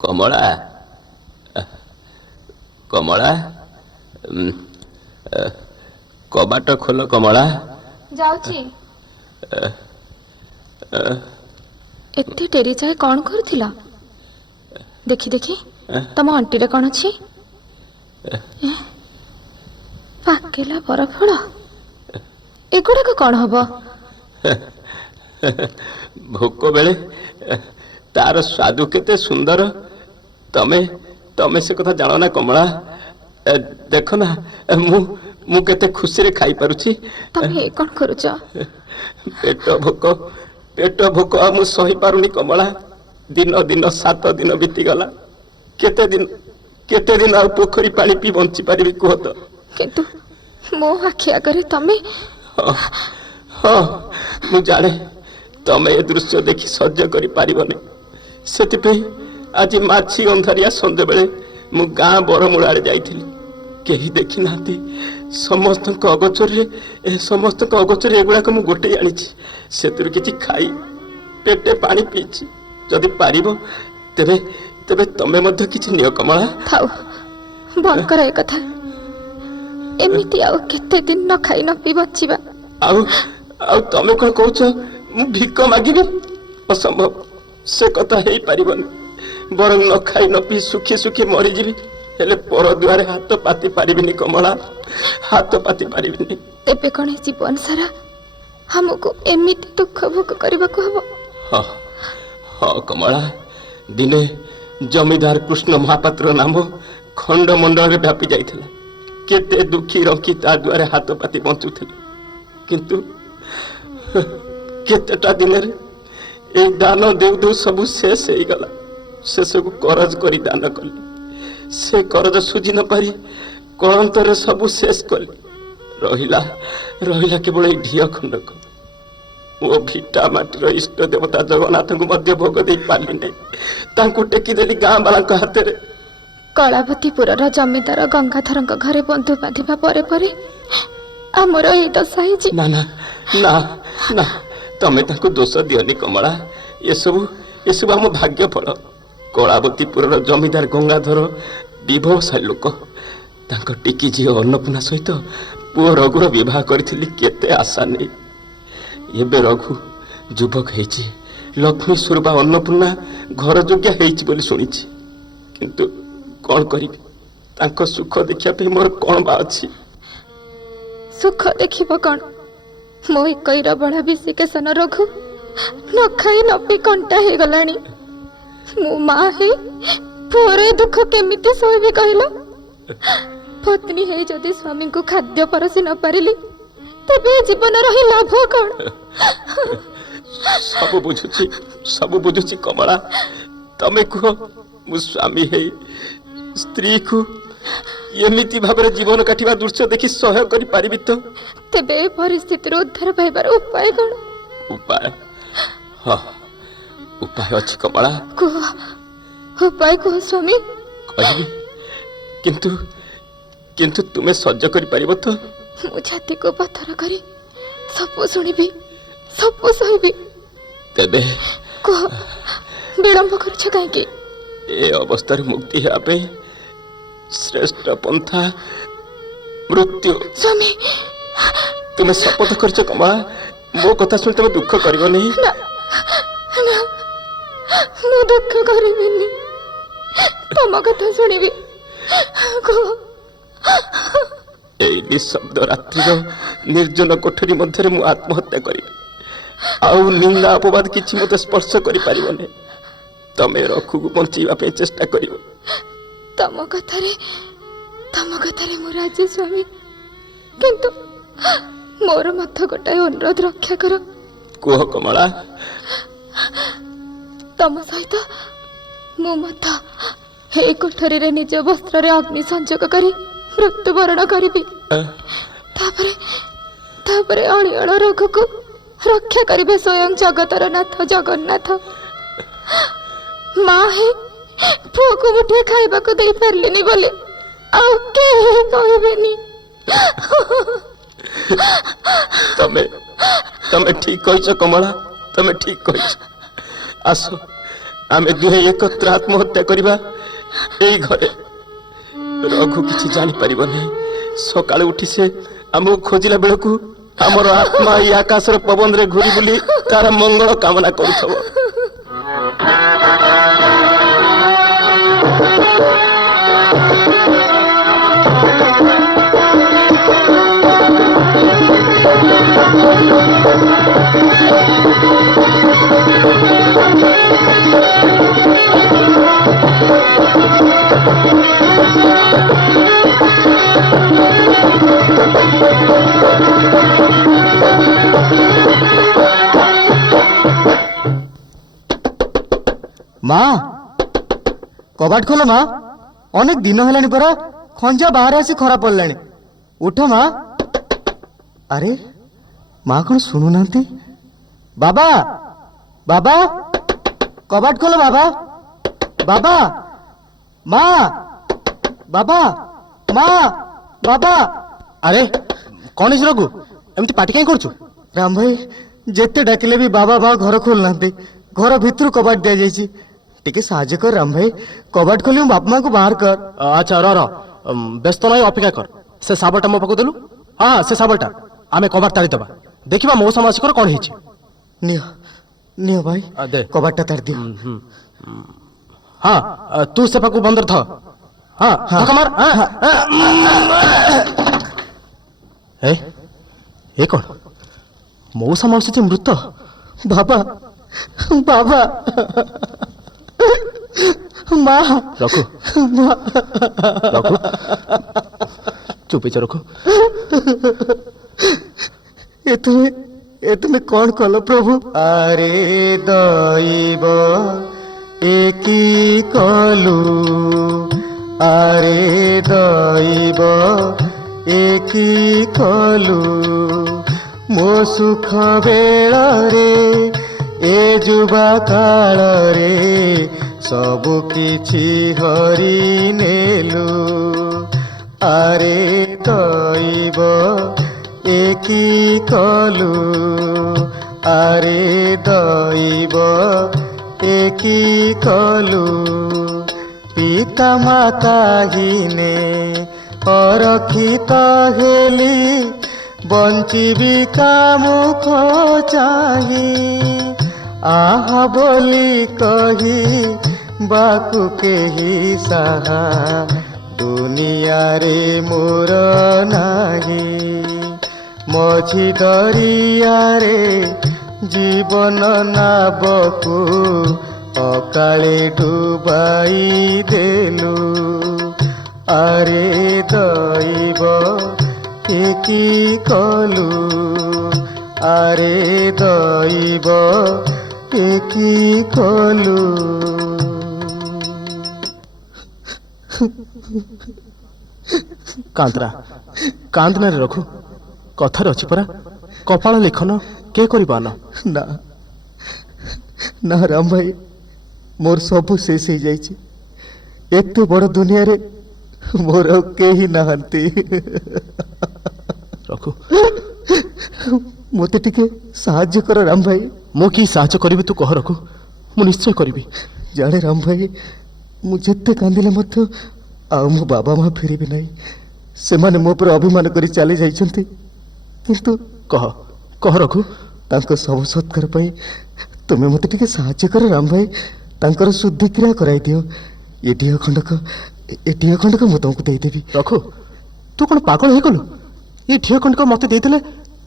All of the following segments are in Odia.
କମଳା କମଳା କବାଟ ଖୋଲ କମଳା। ଯାଉଛି। ଏତେ ଡେରି ଯାଏ କ'ଣ କରୁଥିଲ? ଦେଖି ଦେଖି ତମ ଅଣ୍ଟିରେ କ'ଣ ଅଛି? ପାକେଲା ବରଫଳ, ଏଗୁଡ଼ାକ କ'ଣ ହବ? ଭୋକ ବେଳେ ତାର ସ୍ୱାଦୁ କେତେ ସୁନ୍ଦର। ତମେ ତମେ ସେ କଥା ଜାଣ ନା କମଳା। ଦେଖ ନା ମୁଁ କେତେ ଖୁସିରେ ଖାଇପାରୁଛି। ତମେ ଏ କ'ଣ କରୁଛ? ପେଟ ଭୋକ ଆଉ ମୁଁ ସହିପାରୁନି କମଳା। ଦିନ 7 ଦିନ ବିତିଗଲା। କେତେ ଦିନ ଆଉ ପୋଖରୀ ପାଣି ପିଇ ବଞ୍ଚି ପାରିବି କୁହ ତ? କିନ୍ତୁ ମୋ ଆଖି ଆଗରେ ତମେ। ହଁ ମୁଁ ଜାଣେ ତମେ ଏ ଦୃଶ୍ୟ ଦେଖି ସହ୍ୟ କରିପାରିବନି। ସେଥିପାଇଁ ଆଜି ମାଛି ଅନ୍ଧାରିଆ ସନ୍ଧ୍ୟାବେଳେ ମୁଁ ଗାଁ ବରମୂଳ ଆଡ଼େ ଯାଇଥିଲି। କେହି ଦେଖି ନାହାନ୍ତି। ସମସ୍ତଙ୍କ ଅଗୋଚରରେ ଏଗୁଡ଼ାକ ମୁଁ ଗୋଟେଇ ଆଣିଛି। ସେଥିରୁ କିଛି ଖାଇ ପେଟେ ପାଣି ପିଇଛି। ଯଦି ପାରିବ ତେବେ ତମେ ମଧ୍ୟ କିଛି ନିଅ କମଳା। ଥାଉ, ବନ୍ଦ କର ଏ କଥା। ଏମିତି ଆଉ କେତେ ଦିନ ନ ଖାଇ ନ ପିଇ ବଞ୍ଚିବା? ଆଉ ତମେ କ'ଣ କହୁଛ ମୁଁ ଭିକ ମାଗିବି? ଅସମ୍ଭବ, ସେ କଥା ହେଇପାରିବନି। ବରଂ ନ ଖାଇ ନ ପିଇ ଶୁଖି ମରିଯିବି, ହେଲେ ପର ଦୁଆରେ ହାତ ପାତି ପାରିବିନି କମଳା, ହାତ ପାତି ପାରିବିନି। ତେବେ କ'ଣ ଜୀବନ ସାରା ଆମକୁ ଏମିତି ଦୁଃଖ ଭୋଗ କରିବାକୁ ହବ? ହଁ କମଳା, ଦିନେ ଜମିଦାର କୃଷ୍ଣ ମହାପାତ୍ର ନାମ ଖଣ୍ଡମଣ୍ଡଳରେ ବ୍ୟାପି ଯାଇଥିଲା। କେତେ ଦୁଃଖୀ ରଖି ତା ଦୁଆରେ ହାତ ପାତି ବଞ୍ଚୁଥିଲେ। କିନ୍ତୁ କେତେଟା ଦିନରେ ଏଇ ଦାନ ଦେଉ ସବୁ ଶେଷ ହେଇଗଲା। ଶେଷକୁ କରଜ କରି ଦାନ କଲି। ସେ କରଜ ସୁଝି ନ ପାରି କଳନ୍ତରେ ସବୁ ଶେଷ କଲି। ରହିଲା କେବଳ ଏଇ ଢିଅ ଖଣ୍ଡକ। ମୋ ଭିଟା ମାଟିର ଇଷ୍ଟ ଦେବତା ଜଗନ୍ନାଥଙ୍କୁ ମଧ୍ୟ ଭୋଗ ଦେଇ ପାରିଲି। ତାଙ୍କୁ ଟେକିଦେଲି ଗାଁ ବାଲାଙ୍କ ହାତରେ। କଳାବତୀପୁରର ଜମିଦାର ଗଙ୍ଗାଧରଙ୍କ ଘରେ ବନ୍ଧୁ ବାନ୍ଧିବା ପରେ ପରେ ଆମର ଏଇ ଦଶା ହେଇଛି। ନା, ତମେ ତାଙ୍କୁ ଦୋଷ ଦିଅନି କମଳା। ଏସବୁ ଆମ ଭାଗ୍ୟ ଫଳ। କଳାବତୀପୁରର ଜମିଦାର ଗଙ୍ଗାଧର ବିଭବଶାଳୀ ଲୋକ। ତାଙ୍କ ଟିକି ଝିଅ ଅନ୍ନପୂର୍ଣ୍ଣା ସହିତ ପୁଅ ରଘୁର ବିବାହ କରିଥିଲି କେତେ ଆଶା ନେଇ। ଏବେ ରଘୁ ଯୁବକ ହେଇଛି। ଲକ୍ଷ୍ମୀ ସ୍ୱରୂପା ଅନ୍ନପୂର୍ଣ୍ଣା ଘର ଯୋଗ୍ୟା ହେଇଛି ବୋଲି ଶୁଣିଛି। କିନ୍ତୁ କ'ଣ କରିବି? ତାଙ୍କ ସୁଖ ଦେଖିବା ପାଇଁ ମୋର କ'ଣ ବା ଅଛି? ସୁଖ ଦେଖିବ କ'ଣ? ମୋ ଏକଇର ବଳା ବିଶିକେଶନ ରଘୁ ନ ଖାଇ ନ ପିଇ କଣ୍ଟା ହେଇଗଲାଣି। ମୁଁ ମା ହେଇ ପୁଅର ଏ ଦୁଃଖ କେମିତି ସହିବି କହିଲ? ପତ୍ନୀ ହେଇ ଯଦି ସ୍ୱାମୀଙ୍କୁ ଖାଦ୍ୟ ପରସି ନ ପାରିଲି, ତେବେ ଜୀବନର ହିଁ ଲାଭ କ'ଣ? ସବୁ ବୁଝୁଛି କମଳା। ତମେ କୁହ, ମୁଁ ସ୍ୱାମୀ ହେଇ ସ୍ତ୍ରୀକୁ ଏମିତି ଭାବରେ ଜୀବନ କାଟିବା ଦୃଶ୍ୟ ଦେଖି ସହ୍ୟ କରିପାରିବି ତ? ତେବେ ଏ ପରିସ୍ଥିତିରୁ ଉଦ୍ଧାର ପାଇବାର ଉପାୟ କ'ଣ? ଉପାୟ ଅଛି କମଳା। କୁହ, ଉପାୟ କୁହ ସ୍ୱାମୀ। କହିବି, କିନ୍ତୁ ତୁମେ ସହ୍ୟ କରିପାରିବ ତ? ମୁଁ ଛାତିକୁ ପଥର କରି ସବୁ ଶୁଣିବି, ସବୁ ସହିବି। ତେବେ କୁହ, ବିଳମ୍ବ କରୁଛ କାହିଁକି? ଏ ଅବସ୍ଥାରୁ ମୁକ୍ତି ହେବା ପାଇଁ ଶ୍ରେଷ୍ଠ ପନ୍ଥା ମୃତ୍ୟୁ। ସ୍ୱାମୀ, ତୁମେ ଶପଥ କରିଛ କମଳା, ମୋ କଥା ଶୁଣି ତମେ ଦୁଃଖ କରିବନି? ନା, ମୁଁ ଦୁଃଖ କରିବିନି। ତମ କଥା ଶୁଣିବି। କୁହ। ଏଇ ନିଃଶବ୍ଦ ରାତ୍ରିର ନିର୍ଜନ କୋଠରୀ ମଧ୍ୟରେ ମୁଁ ଆତ୍ମହତ୍ୟା କରିବି। ଆଉ ନିନ୍ଦା ଅପବାଦ କିଛି ମୋତେ ସ୍ପର୍ଶ କରିପାରିବନି। ତମେ ରଘୁକୁ ବଞ୍ଚେଇବା ପାଇଁ ଚେଷ୍ଟା କରିବ। ତମ କଥାରେ ମୁଁ ରାଜି ସ୍ୱାମୀ। କିନ୍ତୁ ମୋର ମଧ୍ୟ ଗୋଟାଏ ଅନୁରୋଧ ରକ୍ଷା କର। କୁହ କମଳା। ତମ ସହିତ ମୁଁ ମଧ୍ୟ ଏଇ କୋଠରୀରେ ନିଜ ବସ୍ତ୍ରରେ ଅଗ୍ନି ସଂଯୋଗ କରି ମୃତ୍ୟୁବରଣ କରିବି। ତାପରେ ଅଳିଅଳ ରଘୁକୁ ରକ୍ଷା କରିବେ ସ୍ୱୟଂ ଜଗତର ନାଥ ଜଗନ୍ନାଥ। ମା ହେ ପୁଅକୁ ମୁଠିଏ ଖାଇବାକୁ ଦେଇ ପାରିଲିନି ବୋଲି ଆଉ କେହି କହିବେନି। ତମେ ଠିକ କହିଛ କମଳା, ତମେ ଠିକ କହିଛ। आमे दुहे एकत्र आत्महत्या करिबा एई घरे रघु किछि जानि परिबो नै सकाळे उठी से आमो खोजिला बेलकू आमर आत्मा ई आकाशर पवन रे घुरी बुली तार मंगल कामना करूथबो। माँ कबाट खोल माँ अनेक दिन है परा खंजा बाहर आसी खरा पड़ा उठ माँ। अरे माँ कौन शुणु ना बाबा बाबा कबाट खोल बाबा बाबा माँ बाबा माँ बाबा। अरे कौन है रघु एमती पाटी कहीं कर राम भाई जेते डाकिले भी बाबा बाबा घर खोल ना घर भितर कबाट दि जाइए टिके साहाଯ୍य कर राम भाई कबाट खोली बापा माँ को बाहर कर। अच्छा रह व्यस्त नहीं अपेक्षा कर से साबरटा मो पाक देलु। हाँ से साबरटा आमे कबाट ताड़ी दबा देखिबा मौसा मासिकर कौन है नियो नियो भाई दे कबाटा तार दियो। हाँ तू से पाकू बंदर था। हाँ धक्का मार। ए कौन मौसा माउसी जे मृत बाबा बाबा माँ रखो रखो चुपी च रखो। ये तुम्हें कौन कल प्रभु। अरे दैव एकी कलु अरे दैव एकी कलु मो सुख बेल रे ए जुबा काल रे सबु किछि हरि नेलु। अरे दैव एकी कलु अरे दैव एकी कलु पिता माता हिने अरक्षित हेली बंचिबी का मुख चाही आहा बोली कही बाकु केही साहा दुनिया रे मोर नाही मझी दरिया रे जीवन नाबकु अकाले डुबाई देलु। अरे दैव एकी कलु अरे दैव एकी कलु। कांतरा कांदना रे रखु कथार अच्छी परा कपाल लिखन के करिबान ना ना राम भाई मोर सब शेष हो जाइए एते बड़ दुनिया रे मोर केही नाहंती। रखु मते टिके साहाଯ୍य कर राम भाई। मु की साहाଯ୍य करिबि तू कह रखु मु निश्चय करिबि। जाने राम भाई मु जेते कांदिले मत आ मो बाबा माँ फेरबे नहीं से माने मो पर अभिमान करी चली जाइछंती किंतु कह कह रखु तांको सब सत्कार पाई तुम्हें मते टिके साहाଯ୍य कर राम भाई तांकर शुद्धि क्रिया कराई दियो एटिया खंडक मु तुमको दे देबी। रखु तू कौन पागल हो गलु ये ढिया खंडक मते देदेले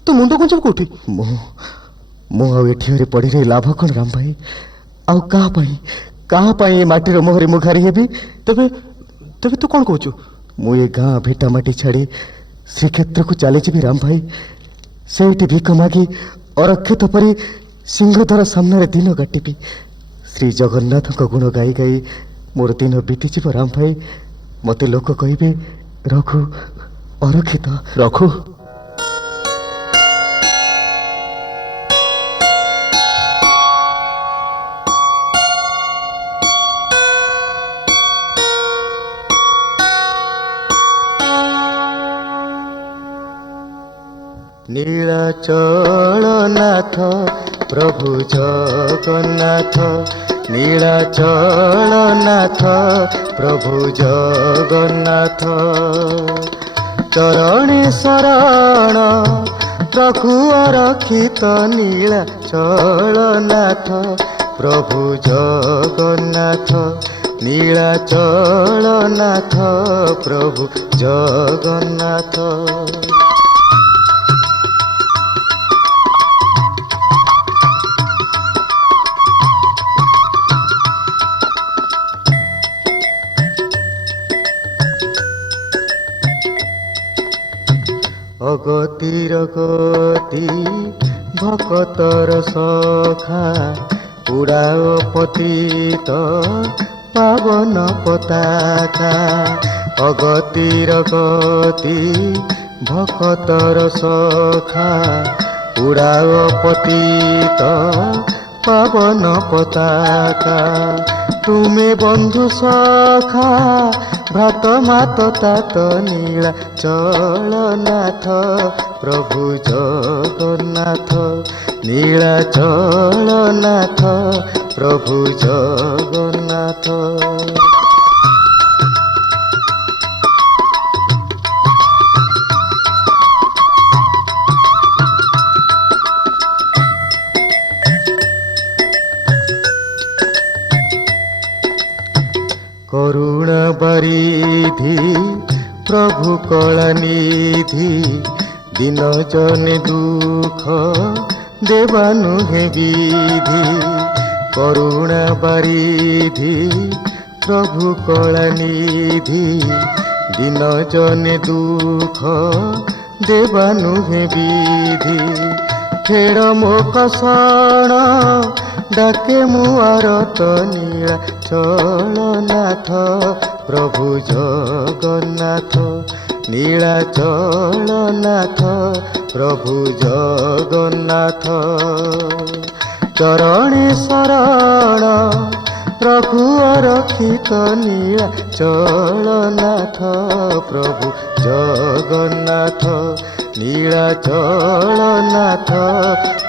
तू मुंड गुंजब कोठी मो मो आ एठिया पड़ी रही लाभ कौन राम भाई आउ कहा पाई माटी मोहरी मुखारी हेबी। तबे तबे तू कौन कहचु मु ये गाँ भेटा माटी छाड़ी श्रीक्षेत्र को चली जी राम भाई से भिक मागी अरक्षित परी सिंहधर सामने दिन काटिबी श्री जगन्नाथ गुण गाई गाई मोर दिन बीतीज राम भाई मते लोक कहे रघु अरक्षित रघु नीलाचल नाथ प्रभु जगन्नाथ নীলাচল নাথ প্রভু জগন্নাথ চরণে শরণ রঘু রক্ষিত নীলাচল নাথ প্রভু জগন্নাথ নীলাচল নাথ প্রভু জগন্নাথ। অগতির গতি ভকতর সখা উড়াও পতিত পাবন পতাকা অগতির গতি ভকতর সখা উড়াও পতিত পাবন পতাকা তুমি বন্ধু সখা ভ্রাত মাত তাত নীলাচল নাথ প্রভু জগন্নাথ নীলাচল নাথ প্রভু জগন্নাথ। করুণ বরিধি প্রভু কলনিধি দিন জনে দুঃখ দেবানু হে বিধি করুণ বরিধি প্রভু কলনিধি দিন জনে দুঃখ দেবানু হে বিধি ফের মো কষণ ডাকে মুয়ারত নীলাচল নাথ প্রভু জগন্নাথ নীলাচল নাথ প্রভু জগন্নাথ চরণে শরণ রঘু রক্ষিত নীলাচল নাথ প্রভু জগন্নাথ নীলাচল নাথ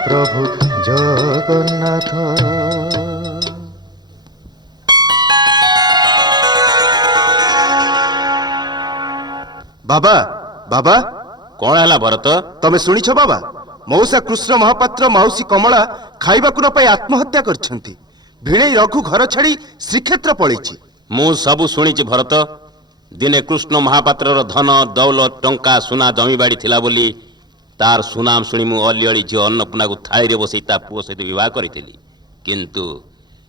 প্রভু জগন্নাথ। বাবা বাবা କଣ ହେଲା ଭରତ? ତମେ ଶୁଣିଛ ବାବା ମଉସା କୃଷ୍ଣ ମହାପାତ୍ର ମାଉସୀ କମଳା ଖାଇବାକୁ ନ ପାଇ ଆତ୍ମହତ୍ୟା କରିଛନ୍ତି। ଭିଣେଇ ରଘୁ ଘର ଛାଡି ଶ୍ରୀକ୍ଷେତ୍ର ପଳେଇଛି। ମୁଁ ସବୁ ଶୁଣିଛି ଭରତ। ଦିନେ କୃଷ୍ଣ ମହାପାତ୍ରର ଧନ ଦୌଲତ ଟଙ୍କା ସୁନା ଜମିବାଡ଼ି ଥିଲା ବୋଲି ତାର ସୁନାମ ଶୁଣି ମୁଁ ଅଲିଅଳି ଝିଅ ଅନ୍ନପୂର୍ଣ୍ଣାକୁ ଥାଳିରେ ବସେଇ ତା ପୁଅ ସହିତ ବିବାହ କରିଥିଲି।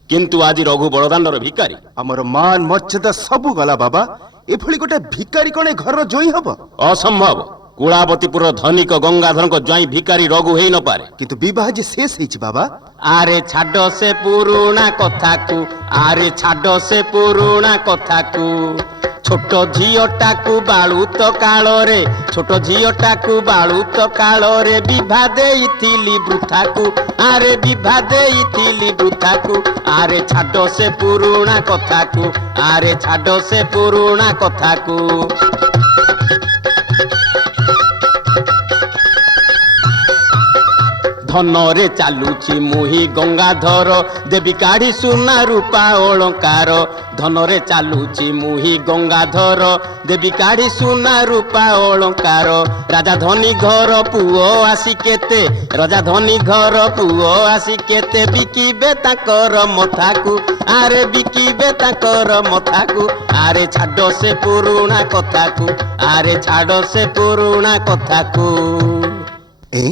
କିନ୍ତୁ ଆଜି ରଘୁ ବଡ଼ଦାଣ୍ଡର ଭିକାରୀ। ଆମର ମାନ ମର୍ଯ୍ୟାଦା ସବୁ ଗଲା ବାବା। ଏଭଳି ଗୋଟେ ଭିକାରୀ କଣ ଏ ଘରର ଜୋଇଁ ହବ? ଅସମ୍ଭବ। କୁଳାବତୀପୁରର ଧନିକ ଗଙ୍ଗାଧରଙ୍କ ଜ୍ୱାଇଁ ଭିକାରୀ ରଘୁ ହେଇ ନପାରେ। କିନ୍ତୁ ବିବାହ ଯେ ଶେଷ ହେଇଛି ବାବା। ଆରେ ଛାଡ ସେ ପୁରୁଣା କଥାକୁ, ଆରେ ଛାଡ ସେ ପୁରୁଣା କଥାକୁ। ଛୋଟ ଝିଅଟାକୁ ବାଳୁତ କାଳରେ, ଛୋଟ ଝିଅଟାକୁ ବାଳୁତ କାଳରେ ବିଭା ଦେଇଥିଲି ବୃଥାକୁ, ଆରେ ବିଭା ଦେଇଥିଲି ବୃଥାକୁ। ଆରେ ଛାଡ ସେ ପୁରୁଣା କଥାକୁ, ଆରେ ଛାଡ ସେ ପୁରୁଣା କଥାକୁ। ଧନରେ ଚାଲୁଛି ମୁହିଁ ଗଙ୍ଗାଧର, ଦେବୀ କାଢି ସୁନା ରୂପା ଅଳଙ୍କାର। ଧନରେ ଚାଲୁଛି ମୁହିଁ ଗଙ୍ଗାଧର, ଦେବୀ କାଢି ସୁନା ରୂପା ଅଳଙ୍କାର। ରାଜା ଧନୀ ଘର ପୁଅ ଆସି କେତେ, ରାଜା ଧନୀ ଘର ପୁଅ ଆସି କେତେ ବିକିବେ ତାଙ୍କର ମଥାକୁ, ଆରେ ବିକିବେ ତାଙ୍କର ମଥାକୁ। ଆରେ ଛାଡ ସେ ପୁରୁଣା କଥାକୁ, ଆରେ ଛାଡ ସେ ପୁରୁଣା କଥାକୁ। ଏ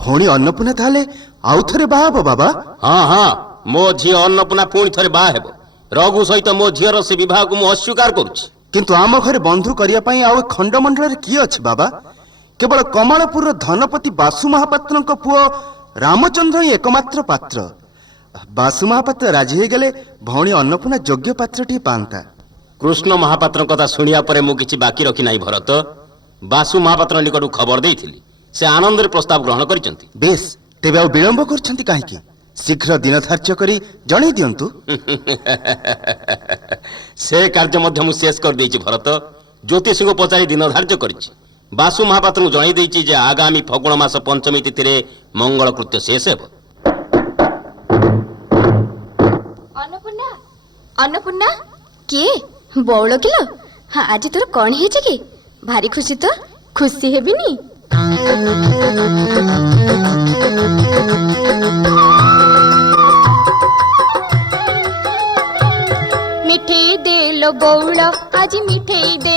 ଭଉଣୀ ଅନ୍ନପୂର୍ଣ୍ଣା ତାହେଲେ ଆଉ ଥରେ ବାହା ହବ ବାବା? ହଁ ହଁ, ମୋ ଝିଅ ଅନ୍ନପୂର୍ଣ୍ଣା ପୁଣି ଥରେ ବାହା ହେବ। ରଘୁ ସହିତ ମୋ ଝିଅର ସେ ବିବାହକୁ ମୁଁ ଅସ୍ୱୀକାର କରୁଛି। କିନ୍ତୁ ଆମ ଘରେ ବନ୍ଧୁ କରିବା ପାଇଁ ଆଉ ଏ ଖଣ୍ଡମଣ୍ଡଳରେ କିଏ ଅଛି ବାବା? କେବଳ କମଳପୁରର ଧନପତି ବାସୁ ମହାପାତ୍ରଙ୍କ ପୁଅ ରାମଚନ୍ଦ୍ର ହିଁ ଏକମାତ୍ର ପାତ୍ର। ବାସୁ ମହାପାତ୍ର ରାଜି ହେଇଗଲେ ଭଉଣୀ ଅନ୍ନପୂର୍ଣ୍ଣା ଯୋଗ୍ୟ ପାତ୍ରଟିଏ ପାଆନ୍ତା। କୃଷ୍ଣ ମହାପାତ୍ରଙ୍କ କଥା ଶୁଣିବା ପରେ ମୁଁ କିଛି ବାକି ରଖି ନାହିଁ ଭରତ। ବାସୁ ମହାପାତ୍ର ନିକଟକୁ ଖବର ଦେଇଥିଲି, ସେ ଆନନ୍ଦରେ ପ୍ରସ୍ତାବ ଗ୍ରହଣ କରିଛନ୍ତି। ବେଶ, ତେବେ ଆଉ ବିଳମ୍ବ କରୁଛନ୍ତି କାହିଁକି? ଶୀଘ୍ର ଦିନ ଧାର୍ଯ୍ୟ କରି ଜଣେଇ ଦିଅନ୍ତୁ। ସେ କାର୍ଯ୍ୟ ମଧ୍ୟ ମୁଁ ଶେଷ କରିଦେଇଛି ଭରତ। ଜ୍ୟୋତିଷଙ୍କୁ ପଚାରି ଦିନ ଧାର୍ଯ୍ୟ କରିଛି। ବାସୁ ମହାପାତ୍ରଙ୍କୁ ଜଣେଇ ଦେଇଛି ଯେ ଆଗାମୀ ଫଗୁଣ ମାସ ପଞ୍ଚମୀ ତିଥିରେ ମଙ୍ଗଳ କୃତ୍ୟ ଶେଷ ହେବ। अन्नपूर्णा किए बौल किलो हाँ आज तोर कौन है कि भारी खुशी तो खुशी हेबिनी मिठे दे लो बौल आज मिठे दे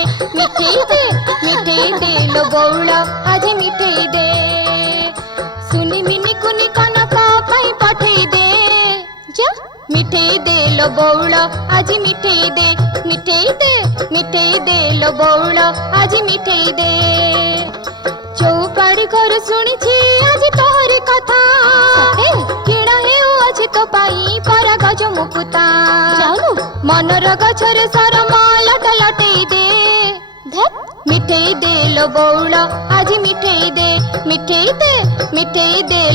लो बौल आज मिठे दे सुनी मिनी कुनी कनका पाई पठे दे जा मिठे दे लो बौल आज मिठे दे लो बौल आज मिठे दे चौपाड़ी घर सुनी छी आज तोहरी कथा किणा हे आज तो पाई परा गज मुकुता मनर गछरे सार मालट लटे दे मिठे दे लो बौल आज मिठे दे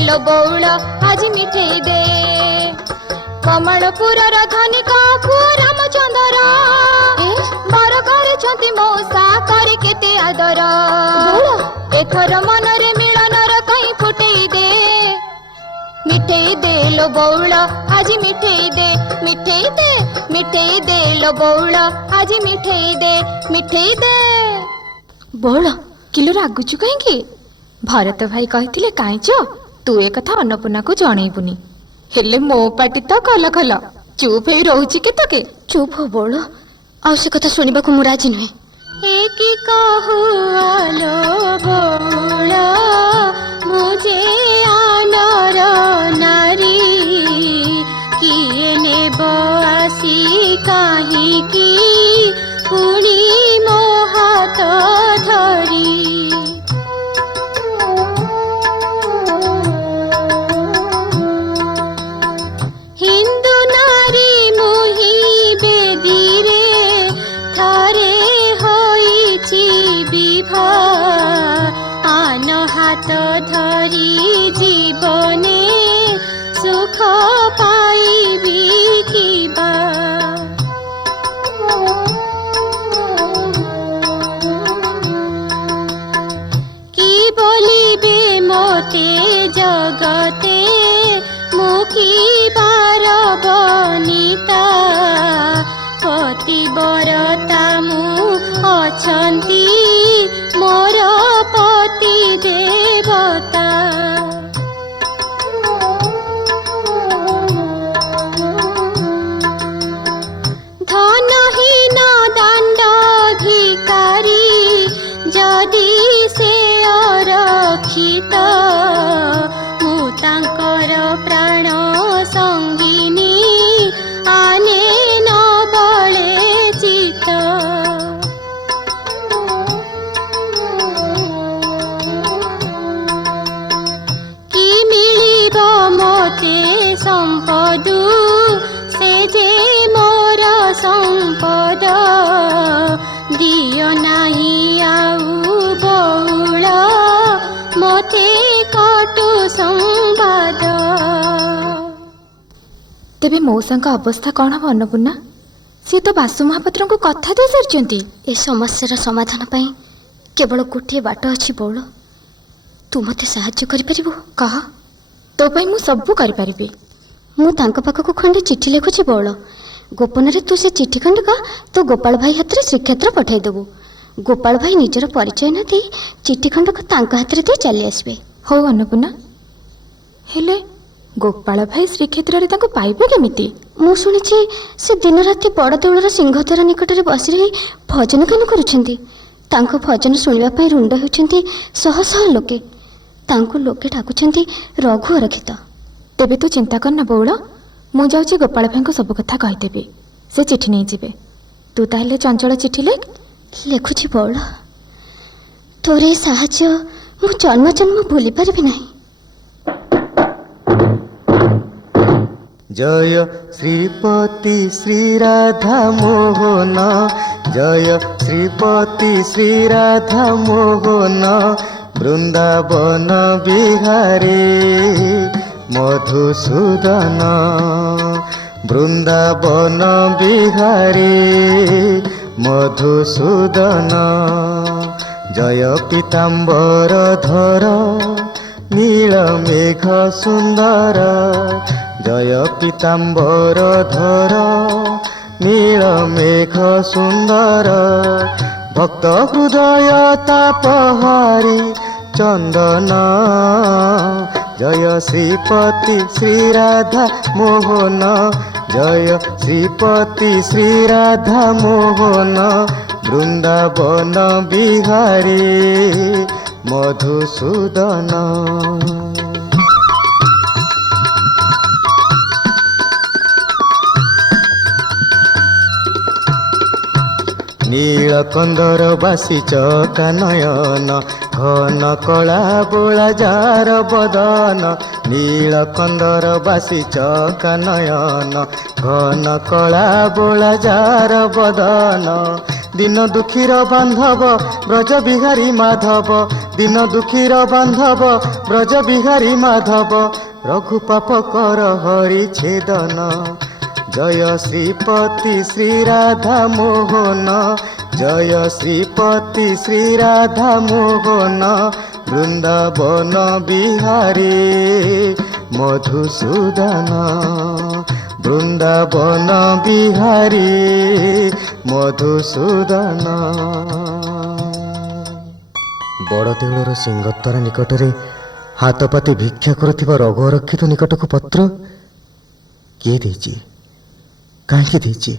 लो बौल आज मिठे दे कमलपुर धनिक पुओ रामचंद्र बर करे मौसा करे केते आदर एथर मनरे मिलनर कहीं फुटे दे मिठे दे लो बौल आज मिठे दे लो बौल आज मिठे दे बौल किलो रागुचु कहीं भरत भाई कहते काईच तू ए कथा अन्नपूर्णा को जनईबुनी हेले मो पाटी तो कल खल चुप हो रोची के तके चुप हो बोल आ से कथा सुनिबा को मु राजी नुहे एक कहू आलो बोल मुझे आनर नारी किए नेब आसी काहे की पुणी मो हाथ धरी हिंदू नारी मोही बेदीरे थारे होईची विभा आन हाथ धरी जीवने सुख पाइबी किबा की बोलिबे मोते जगते मुखी बार बनिता पतिव्रता मु अछंती मोर पति देवता धनहीन दंड भिकारी जदि से अरक्षित मु तांकर प्राण संगिनी आने न बळे चित कि मिलिब मोते संपदु से जे मोर संपद दियो नाही आउ बौल मोते कटु संवाद तेबे मौसा अवस्था कौन हम अन्नपूर्णा सी तो बासु महापात्र को कथा दे सारी ए समस्यार समाधान पाई केवल गोटे बाट अच्छी बौल तू मते साहाय्य करि परिबो कह तो पाई मु सब करि परिबे मु तांको पाखको खंडे चिट्ठी लिखुची बौल गोपन रे तू से चिट्ठी खंड का तो गोपाल भाई हाथ रे श्रीक्षेत्र पठाई देबू गोपाल भाई निजर परिचय न दे चिट्ठी खंड को तांको हाथ रे दे चली आसबे हो अन्नपूर्णा हेले गोपाल भाई श्रीक्षेत्र रे तांको पाइबे केमिति मु सुनिछि से दिन राति बड़ देउळर सिंहद्वार निकट रे बसी रही भजन गान करूछंती तांको भजन सुनिबा पई रुंड होछंती शह शह लोके तांको लोके डाकुछंती रघु रखित तेबे तू चिंता करना बौल मु जाउछि गोपाल भाई को सब कथा कहि देबी से चिट्ठी नै जिबे तू ताहले चंचल चिट्ठी लेखुछि बौल तोरे साहाय्य मु जन्म जन्म भूली पारबी नाही जय श्रीपति श्री राधा मोहन जय श्रीपति श्री राधा मोहन वृंदावन बिहारी मधुसूदन वृंदावन बिहारी मधुसूदन जय पीताम्बर धर नील मेघ सुंदर जय पीताम्बर धर নীল মেঘ সুন্দর ভক্ত হৃদয় তাপহারি চন্দন জয় শ্রীপতি শ্রীরাধা মোহন জয় শ্রীপতি শ্রীরাধা মোহন বৃন্দাবন বিহারী মধুসূদন। নীলকন্দর বাসি চকা নয়ন ঘন কলা বোলা যার বদন নীলকন্দর বাসি চকা নয়ন ঘন কলা বোলা যার বদন দিন দুঃখীর বান্ধব ব্রজ বিহারী মাধব দিন দুঃখীর বান্ধব ব্রজ বিহারী মাধব রঘুপাপ কর হরি ছেদন জয় শ্রীপতি শ্রীরাধা মোহন জয় শ্রীপতি শ্রীরাধা মোহন বৃন্দাবন বিহারী মধুসূদন বৃন্দাবন বিহারী মধুসূদନ। ବଡ଼ ଦେଉଳର ସିଂହଦ୍ୱାର ନିକଟରେ ହାତ ପାତି ଭିକ୍ଷା କରୁଥିବା ରଘୁରକ୍ଷିତ ନିକଟକୁ ପତ୍ର କିଏ ଦେଇଛି? କାହିଁକି ଦେଇଛି?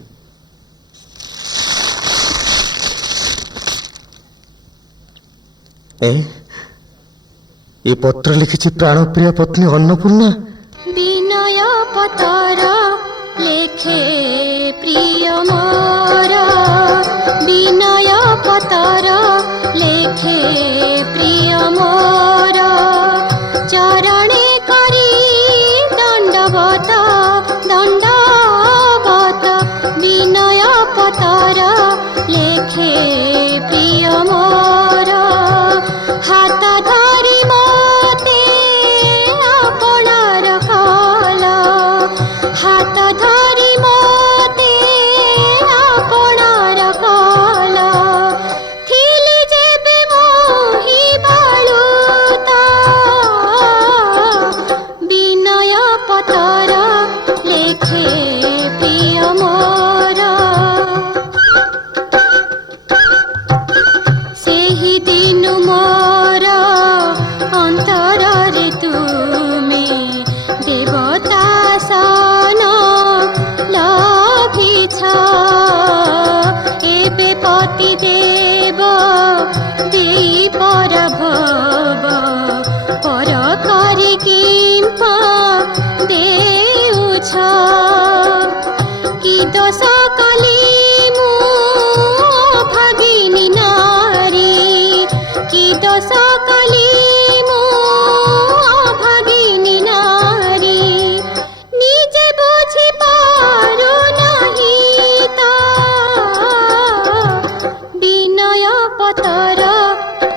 ଏ ପତ୍ର ଲେଖିଛି ପ୍ରାଣପ୍ରିୟ ପତ୍ନୀ ଅନ୍ନପୂର୍ଣ୍ଣା। বিনয় পতর লেখে প্রিয় মোর বিনয় পতর লেখে প্রিয় মোর চরণে করি দণ্ডবত দণ্ডবত বিনয় পতর লেখে প্রিয় মোর হাত ধরি মতে আপনার কল হাত ধরি মতে আপনার কল থিলি যেবে মোহি বালুতা বিনয় পতর লেখে প্রিয় মোর ସେହି ଦିନୁ ମୋର ଅନ୍ତରରେ ତୁମେ ଦେବତା ସନ ଲଭିଛ ଏବେ ପତି ଦେବ ଦୀପର ଭବ ପର କରି କିମ୍ପ ଦେଉଛ କି ଦୋଷ କଲି ମୁଁ ଭାଗିନି ନାରୀ କି ଦୋଷ କଲି ମୁଁ ଭାଗିନି ନାରୀ ନିଜେ ବୁଝି ପାରୁ ନାହିଁ ତ ବିନୟ ପତର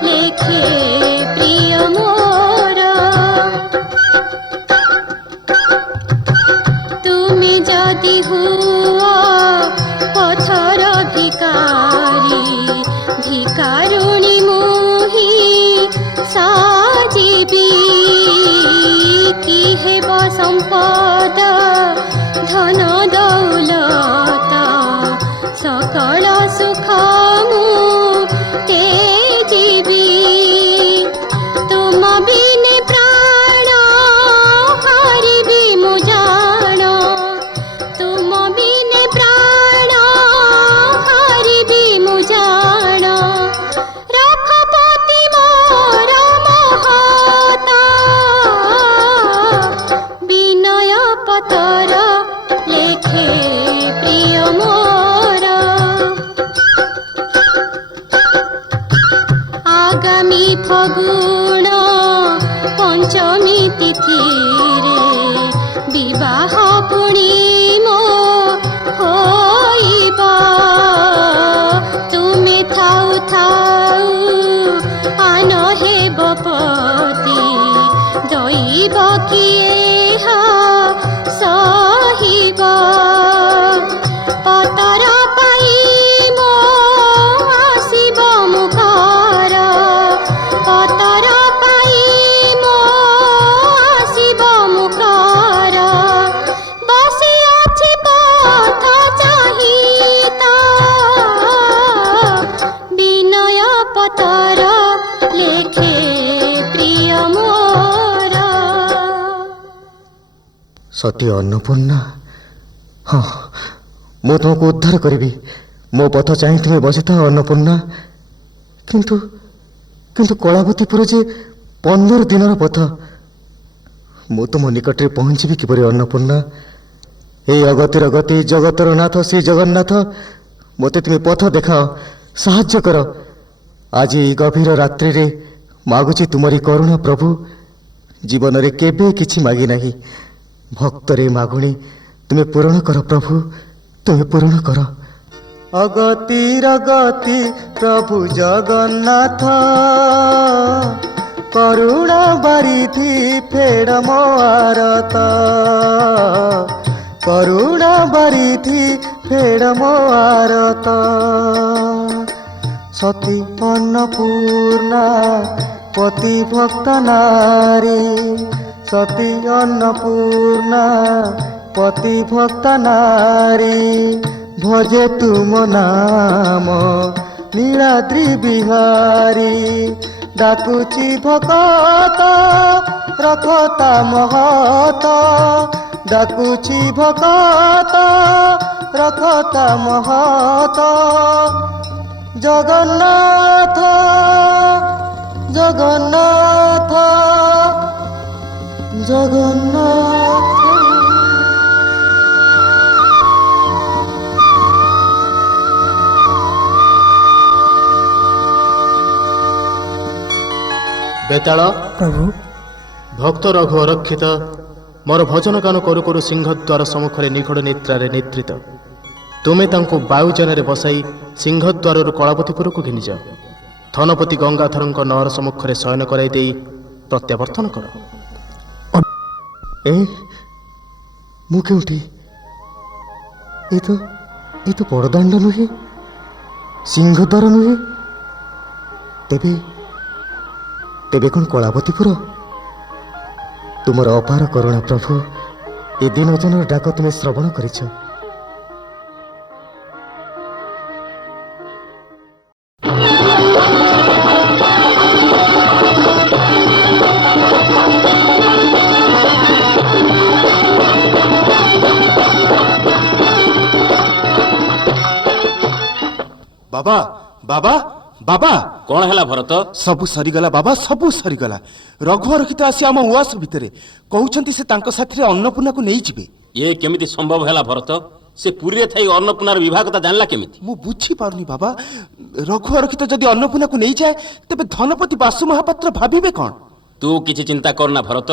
ଲେଖେ ପ୍ରିୟ ମୋର তুমি যদি হুଅ পথর ভিকারি ভিকারুণী মোহি সাজিবি কি হেব সম্পদ ধন দৌলত সকল সুখ মু তেজিবি তুম বিনে প্রাণ হারিবি মু জাণ তুম বিনে প্রাণ হারিবি মু জাণ রঘুপতি মোর মহত বিনয় পতর লেখে প্রিয় মোর আগামী ফগুণ পঞ্চমী তিথিরে বিবাহ পুণি মো হইব তুমি থাউ থাউ আন হেব পতি দইব কিয়ে সহিব পতর পাই মো আসিব মুখর পতর পাই মো আসিব মুখর বসি ସତୀ ଅନ୍ନପୂର୍ଣ୍ଣା, ହଁ ମୁଁ ତୁମକୁ ଉଦ୍ଧାର କରିବି। ମୋ ପଥ ଚାହିଁ ତୁମେ ବସିଥାଅ ଅନ୍ନପୂର୍ଣ୍ଣା। କିନ୍ତୁ କିନ୍ତୁ କଳାବତୀପୁର ଯେ 15 ଦିନର ପଥ, ମୁଁ ତୁମ ନିକଟରେ ପହଞ୍ଚିବି କିପରି ଅନ୍ନପୂର୍ଣ୍ଣା? এই ଅଗତିର ଗତି, ଜଗତର ନାଥ ଶ୍ରୀ ଜଗନ୍ନାଥ, ମୋତେ ତୁମେ ପଥ ଦେଖାଅ, ସାହାଯ୍ୟ କର। ଆଜି ଏହି ଗଭୀର ରାତ୍ରିରେ ମାଗୁଛି ତୁମରି କରୁଣା ପ୍ରଭୁ। ଜୀବନରେ କେବେ କିଛି ମାଗି ନାହିଁ, ଭକ୍ତରେ ମାଗୁଣି ତୁମେ ପୂରଣ କର ପ୍ରଭୁ, ତୁମେ ପୂରଣ କର। ଅଗତିର ଗତି ପ୍ରଭୁ ଜଗନ୍ନାଥ, କରୁଣା ବାରିଧି ଫେଡ଼ ମୋ ଆରତ, କରୁଣା ବାରିଧି ଫେଡ଼ ମୋ ଆରତ। ସତୀ ଅନ୍ନପୂର୍ଣ୍ଣା ପତି ଭକ୍ତ ନାରୀ, ସତୀ ଅନ୍ନପୂର୍ଣ୍ଣା ପତି ଭକ୍ତ ନାରୀ, ভজে তুম নাম নীলাদ্রি বিহারী। ডাকুচি ভকত রখতা মহত, ডাকুচি ভকত রখতা মহত। জগন্নাথ জগন্নাথ জগন্নাথ। ବେତାଳ ପ୍ରଭୁ ଭକ୍ତ ରଘୁ ଅରକ୍ଷିତ ମୋର ଭଜନ ଗାନ କରୁ କରୁ ସିଂହଦ୍ୱାର ସମ୍ମୁଖରେ ନିଘୋଡ଼ ନିଦ୍ରାରେ ନିଦ୍ରିତ। ତୁମେ ତାଙ୍କୁ ବାୟୁଯାନରେ ବସାଇ ସିଂହଦ୍ୱାରରୁ କଳାପତିପୁରକୁ ଘେନିଯାଅ। ଧନପତି ଗଙ୍ଗାଧରଙ୍କ ନଅର ସମ୍ମୁଖରେ ଶୟନ କରାଇ ଦେଇ ପ୍ରତ୍ୟାବର୍ତ୍ତନ କର। ମୁଁ କେଉଁଠି? ଏ ତ ବଡ଼ଦାଣ୍ଡ ନୁହେଁ, ସିଂହଦ୍ୱାର ନୁହେଁ, ତେବେ କ'ଣ କଳାବତୀପୁର? ତୁମର ଅପାର କରୁଣା ପ୍ରଭୁ, ଏ ଦିନଜନର ଡାକ ତୁମେ ଶ୍ରବଣ କରିଛ। ବାବା ବାବା ବାବା, କ'ଣ ହେଲା ଭରତ? ସବୁ ସରିଗଲା ବାବା, ସବୁ ସରିଗଲା। ରଘୁ ଅରକ୍ଷିତ ଆସି ଆମ ଉଆସ ଭିତରେ କହୁଛନ୍ତି ସେ ତାଙ୍କ ସାଥିରେ ଅନ୍ନପୂର୍ଣ୍ଣାକୁ ନେଇଯିବେ। ଇଏ କେମିତି ସମ୍ଭବ ହେଲା ଭରତ? ସେ ପୁରୀରେ ଥାଇ ଅନ୍ନପୂର୍ଣ୍ଣାର ବିବାହ କଥା ଜାଣିଲା କେମିତି? ମୁଁ ବୁଝିପାରୁନି ବାବା। ରଘୁ ଅରକ୍ଷିତ ଯଦି ଅନ୍ନପୂର୍ଣ୍ଣାକୁ ନେଇଯାଏ, ତେବେ ଧନପତି ବାସୁ ମହାପାତ୍ର ଭାବିବେ କ'ଣ? ତୁ କିଛି ଚିନ୍ତା କରନା ଭରତ,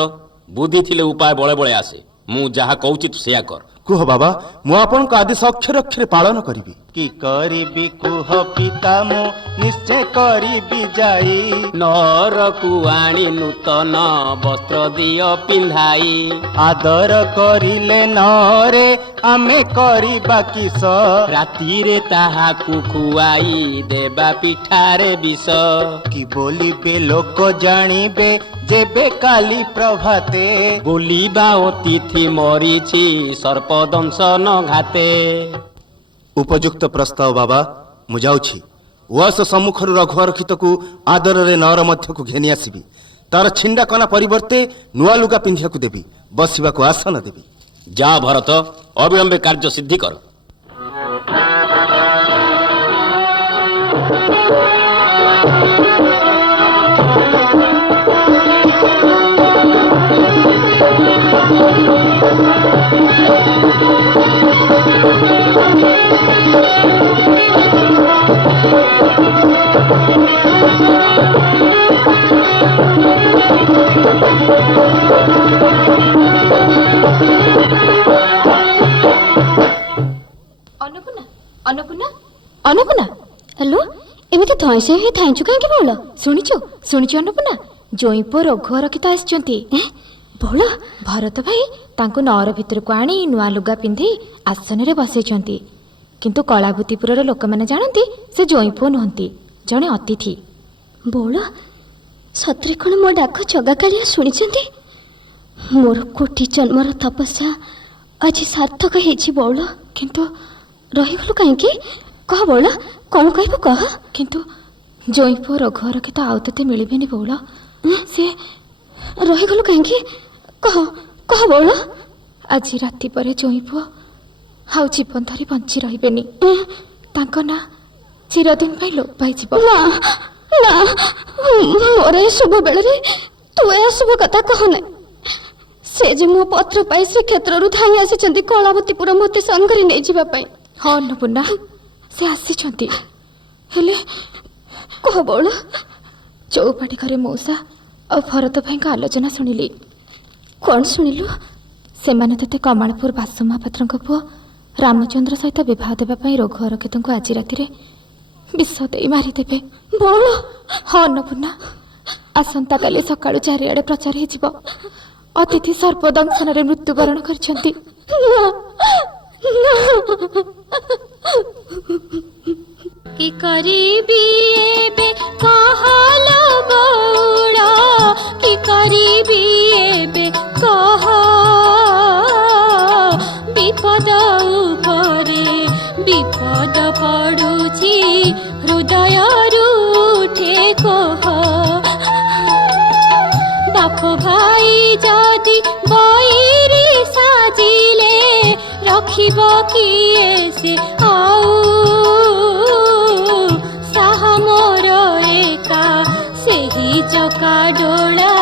ବୁଦ୍ଧି ଥିଲେ ଉପାୟ ବଳେ ବଳେ ଆସେ। ମୁଁ ଯାହା କହୁଛି ତୁ ସେଇଆ କର। କୁହ ବାବା, ମୁଁ ଆପଣଙ୍କ ଆଦେଶ ଅକ୍ଷରେ ଅକ୍ଷରେ ପାଳନ କରିବି। কি করিবি কুহ পিতা মো নিশ্চয় করিবি যাই, ନରକୁ ଆଣି ନୂତନ ବସ୍ତ୍ର ଦିଅ ପିନ୍ଧାଇ, আদর করিলে নরে আমি করিবা কিস, ରାତିରେ ତାହାକୁ ଖୁଆଇ ଦେବା ପିଠାରେ ବିଷ। কি বলিবে লোক জানিবে যেবে কালি প্রভাতে, ବୋଲିବା ଅତିଥି ମରିଛି ସର୍ପଦଂଶନ ଘାତେ। ଉପଯୁକ୍ତ ପ୍ରସ୍ତାବ ବାବା, ମୁଁ ଯାଉଛି। ଉଆସ ସମ୍ମୁଖରୁ ରଘୁ ଅରକ୍ଷିତକୁ ଆଦରରେ ନଅର ମଧ୍ୟକୁ ଘେନି ଆସିବି। ତାର ଛିଣ୍ଡା କନା ପରିବର୍ତ୍ତେ ନୂଆ ଲୁଗା ପିନ୍ଧିବାକୁ ଦେବି, ବସିବାକୁ ଆସନ ଦେବି। ଯା ଭରତ, ଅବିଳମ୍ବେ କାର୍ଯ୍ୟ ସିଦ୍ଧି କର। ଅନ୍ନପୂର୍ଣ୍ଣା ଅନ୍ନପୂର୍ଣ୍ଣା, ହ୍ୟାଲୋ, ଏମିତି ଧଇଁସଇଁ ହେଇ ଥାଇଛୁ କାହିଁକି ବଉଳ? ଶୁଣିଛୁ ଅନ୍ନପୂର୍ଣ୍ଣା, ଜୋଇଁ ପୁଅ ରଘୁ ଅରକ୍ଷିତ ଆସିଛନ୍ତି। ବଉଳ, ଭରତ ଭାଇ ତାଙ୍କୁ ନଅର ଭିତରକୁ ଆଣି ନୂଆ ଲୁଗା ପିନ୍ଧେଇ ଆସନରେ ବସେଇଛନ୍ତି। କିନ୍ତୁ କଳାବତୀପୁରର ଲୋକମାନେ ଜାଣନ୍ତି ସେ ଜୋଇଁ ପୁଅ ନୁହନ୍ତି, ଜଣେ ଅତିଥି। ବଉଳ, ସତରେ କ'ଣ ମୋ ଡାକ ଜଗାକାଳିଆ ଶୁଣିଛନ୍ତି? ମୋର କୋଟି ଜନ୍ମର ତପସ୍ୟା ଆଜି ସାର୍ଥକ ହେଇଛି ବଉଳ। କିନ୍ତୁ ରହିଗଲୁ କାହିଁକି? କହ ବଉଳ, କ'ଣ କହିବୁ କହ। କିନ୍ତୁ ଜୋଇଁ ପୁଅ ରଘୁ ଅରକ୍ଷିତ ଆଉ ତତେ ମିଳିବେନି ବଉଳ। ସେ ରହିଗଲୁ କାହିଁକି? କହ କହ ବଉଳ। ଆଜି ରାତି ପରେ ଜୋଇଁ ପୁଅ ଆଉ ଜୀବନ ଧରି ବଞ୍ଚି ରହିବେନି। ତାଙ୍କ ନାଁ ଚିରଦିନ ପାଇଁ ଲୋପ ପାଇଯିବ। ନା ନା, ମୋର ଏ ଶୁଭ ବେଳରେ ତୁ ଏ ଶୁଭ କଥା କହ ନାହିଁ। ସେ ଯେ ମୋ ପତ୍ର ପାଇ ଶ୍ରୀକ୍ଷେତ୍ରରୁ ଧାଇଁ ଆସିଛନ୍ତି କଳାବତୀପୁର ମୋତେ ସାଙ୍ଗରେ ନେଇଯିବା ପାଇଁ। ହଁ ଅନ୍ନପୂର୍ଣ୍ଣା, ସେ ଆସିଛନ୍ତି। ହେଲେ କହ ବଉଳ। ଚଉପାଠି ଘରେ ମଉସା ଆଉ ଭରତ ଭାଇଙ୍କ ଆଲୋଚନା ଶୁଣିଲି। କ'ଣ ଶୁଣିଲୁ? ସେମାନେ ତତେ କମାଳପୁର ବାସୁ ମହାପାତ୍ରଙ୍କ ପୁଅ ରାମଚନ୍ଦ୍ର ସହିତ ବିବାହ ଦେବା ପାଇଁ ରଘୁ ଅରକ୍ଷିତଙ୍କୁ ଆଜି ରାତିରେ ବିଷ ଦେଇ ମାରିଦେବେ। ବଉଳ। ହଁ ଅନ୍ନପୂର୍ଣ୍ଣା, ଆସନ୍ତାକାଲି ସକାଳୁ ଚାରିଆଡ଼େ ପ୍ରଚାର ହେଇଯିବ ଅତିଥି ସର୍ବଦଂଶନରେ ମୃତ୍ୟୁବରଣ କରିଛନ୍ତି। କି କରିବି ଏବେ କହଲ ବଉଳ, କି କରିବି ଏବେ କହ। ବିପଦ ଉପରେ ବିପଦ ପଡୁଛି, ହୃଦୟରୁ ଉଠେ କୋହ। ବାପ ଭାଇ ଯଦି ବୈରୀ ସାଜିଲେ, ରଖିବ କିଏ ସେ ଆଉ। ସାହା ମୋର ଏକା ସେହି ଚକା ଡୋଳା,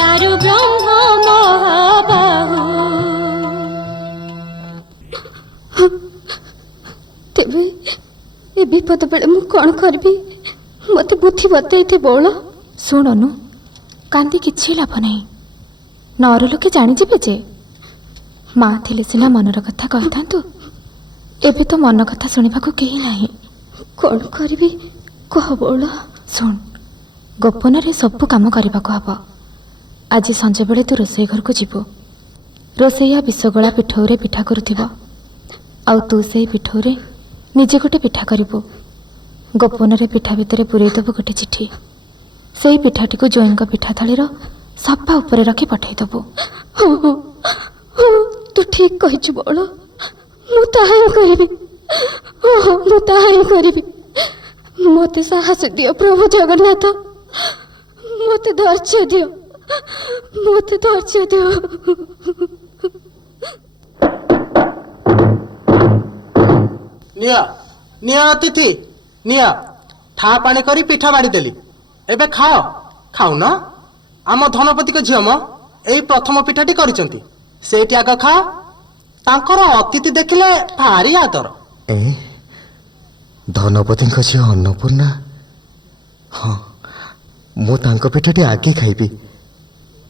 ଦାରୁ ବ୍ରହ୍ମ ମହାବାହୁ। ତେବେ ଏ ବିପଦ ବେଳେ ମୁଁ କ'ଣ କରିବି? ମୋତେ ବୁଦ୍ଧି ବତେଇତେ ବଉଳ। ଶୁଣନୁ, କାନ୍ଦି କିଛି ଲାଭ ନାହିଁ। ନଅର ଲୋକେ ଜାଣିଯିବେ ଯେ ମା ଥିଲେ ସିନା ମନର କଥା କହିଥାନ୍ତୁ। ଏବେ ତ ମନ କଥା ଶୁଣିବାକୁ କେହି ନାହିଁ। କ'ଣ କରିବି କହ ବଉଳ। ଶୁଣ, ଗୋପନରେ ସବୁ କାମ କରିବାକୁ ହବ। ଆଜି ସଞ୍ଜବେଳେ ତୁ ରୋଷେଇ ଘରକୁ ଯିବୁ। ରୋଷେଇଆ ବିଷଗୋଳା ପିଠଉରେ ପିଠା କରୁଥିବ, ଆଉ ତୁ ସେଇ ପିଠଉରେ ନିଜେ ଗୋଟେ ପିଠା କରିବୁ। ଗୋପନରେ ପିଠା ଭିତରେ ପୂରେଇ ଦେବୁ ଗୋଟେ ଚିଠି। ସେଇ ପିଠାଟିକୁ ଜୋଇଁଙ୍କ ପିଠା ଥାଳିର ସଫା ଉପରେ ରଖି ପଠାଇଦେବୁ। ହଁ ହଁ ହଁ, ତୁ ଠିକ୍ କହିଛୁ ବଉଳ। ମୁଁ ତାହା ହିଁ କରିବି। ହଁ ହଁ, ମୁଁ ତାହା ହିଁ କରିବି। ମୋତେ ସାହସ ଦିଅ ପ୍ରଭୁ ଜଗନ୍ନାଥ। ମୋତେ ଧୈର୍ଯ୍ୟ ଦିଅ, ମୋତେ ଧୈର୍ଯ୍ୟ ଦିଅ। ନିଅ ନିଅ ଅତିଥି ନିଅ, ଠା ପାଣି କରି ପିଠା ବାଢ଼ିଦେଲି। ଏବେ ଖାଅ। ଖାଉନ? ଆମ ଧନପତିଙ୍କ ଝିଅ ମ ଏଇ ପ୍ରଥମ ପିଠାଟି କରିଛନ୍ତି। ସେଇଠି ଆଗ ଖାଅ। ତାଙ୍କର ଅତିଥି ଦେଖିଲେ ଭାରି ଆଦର। ଏ ଧନପତିଙ୍କ ଝିଅ ଅନ୍ନପୂର୍ଣ୍ଣା? ହଁ, ମୁଁ ତାଙ୍କ ପିଠାଟି ଆଗେ ଖାଇବି,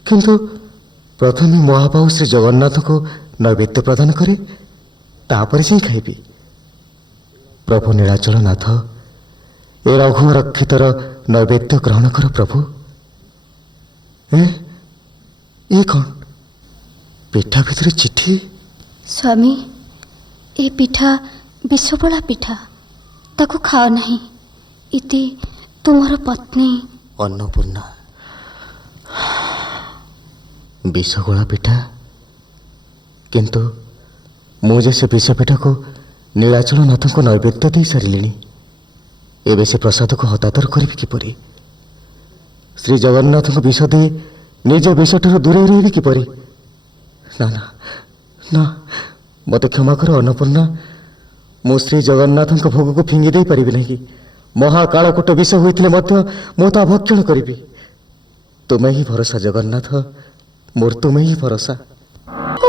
କିନ୍ତୁ ପ୍ରଥମେ ମହାବାହୁ ଶ୍ରୀ ଜଗନ୍ନାଥଙ୍କୁ ନୈବେଦ୍ୟ ପ୍ରଦାନ କରେ, ତାପରେ ଯାଇ ଖାଇବି। ପ୍ରଭୁ ନୀଳାଚଳ ନାଥ, ଏ ରଘୁ ରକ୍ଷିତର ନୈବେଦ୍ୟ ଗ୍ରହଣ କର ପ୍ରଭୁ। ଏ କ'ଣ? ପିଠା ଭିତରେ ଚିଠି? ସ୍ୱାମୀ, ଏ ପିଠା ବିଷବୋଳା ପିଠା, ତାକୁ ଖାଅ ନାହିଁ। ଇତି ତୁମର ପତ୍ନୀ ଅନ୍ନପୂର୍ଣ୍ଣା। ବିଷଗୋଳା ପିଠା? କିନ୍ତୁ ମୁଁ ଯେ ସେ ବିଷ ପିଠାକୁ ନୀଳାଚଳ ନାଥଙ୍କୁ ନୈବେଦ୍ୟ ଦେଇ ସାରିଲିଣି। ଏବେ ସେ ପ୍ରସାଦକୁ ହତାଦର କରିବି କିପରି? ଶ୍ରୀ ଜଗନ୍ନାଥଙ୍କୁ ବିଷ ଦେଇ ନିଜ ବିଷଠାରୁ ଦୂରେଇ ରହିବି କିପରି? ନା ନା ନା, ମୋତେ କ୍ଷମା କର ଅନ୍ନପୂର୍ଣ୍ଣା। ମୁଁ ଶ୍ରୀ ଜଗନ୍ନାଥଙ୍କ ଭୋଗକୁ ଫିଙ୍ଗି ଦେଇ ପାରିବି ନାହିଁ। ମହାକାଳକୂଟ ବିଷ ହୋଇଥିଲେ ମଧ୍ୟ ମୁଁ ତା ଭକ୍ଷଣ କରିବି। ତୁମେ ହିଁ ଭରସା ଜଗନ୍ନାଥ, ମୋର ତୁମେ ହିଁ ଭରସା।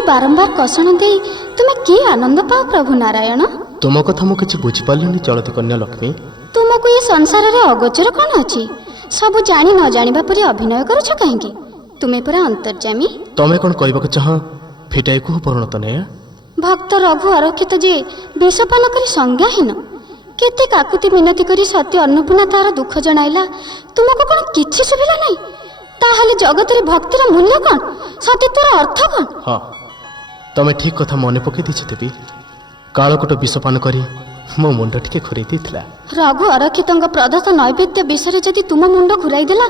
ବାରମ୍ବାର କଷଣ ଦେଇ ତୁମେ କି ଆନନ୍ଦ ପାଅ ପ୍ରଭୁ ନାରାୟଣ? ତୁମ କଥା ମୁଁ କିଛି ବୁଝିପାରିଲିନି ଚଳତି କନ୍ୟା ଲକ୍ଷ୍ମୀ। ତୁମକୁ ଏ ସଂସାରରେ ଅଗୋଚର କ'ଣ ଅଛି? ସବୁ ଜାଣି ନ ଜାଣିବା ପରି ଅଭିନୟ କରୁଛ କାହିଁକି? ତୁମେ ପୁରା ଅନ୍ତର୍ଯାମୀ। ତମେ କ'ଣ କହିବାକୁ ଚାହଁ? ଫିଟାଇ କୁହ ପରିଣତ ନେୟା। ଭକ୍ତ ରଘୁ ଅରକ୍ଷିତ ଯେ ବିଷପାନ କରି ସଂଜ୍ଞାହୀନ, କେତେ କାକୁତି ମିନତି କରି ସତ୍ୟ ଅନ୍ନପୂର୍ଣ୍ଣା ତାର ଦୁଃଖ ଜଣାଇଲା, ତୁମକୁ କ'ଣ କିଛି ଶୁଭିଲା ନାହିଁ? ତାହେଲେ ଜଗତରେ ଭକ୍ତିର ମୂଲ୍ୟ କ'ଣ? ସତୀତ୍ୱର ଅର୍ଥ କ'ଣ? ହଁ, ତମେ ଠିକ୍ କଥା ମନେ ପକାଇ ଦେଇଛ ଦେବୀ। କାଳକୂଟ ବିଷପାନ କରି ମୋ ମୁଣ୍ଡ ଟିକେ ଘୁରେଇ ଦେଇଥିଲା। ରଘୁ ଅରକ୍ଷିତଙ୍କ ପ୍ରଦତ୍ତ ନୈବେଦ୍ୟ ବିଷୟରେ ଯଦି ତୁମ ମୁଣ୍ଡ ଘୁରାଇ ଦେଲା,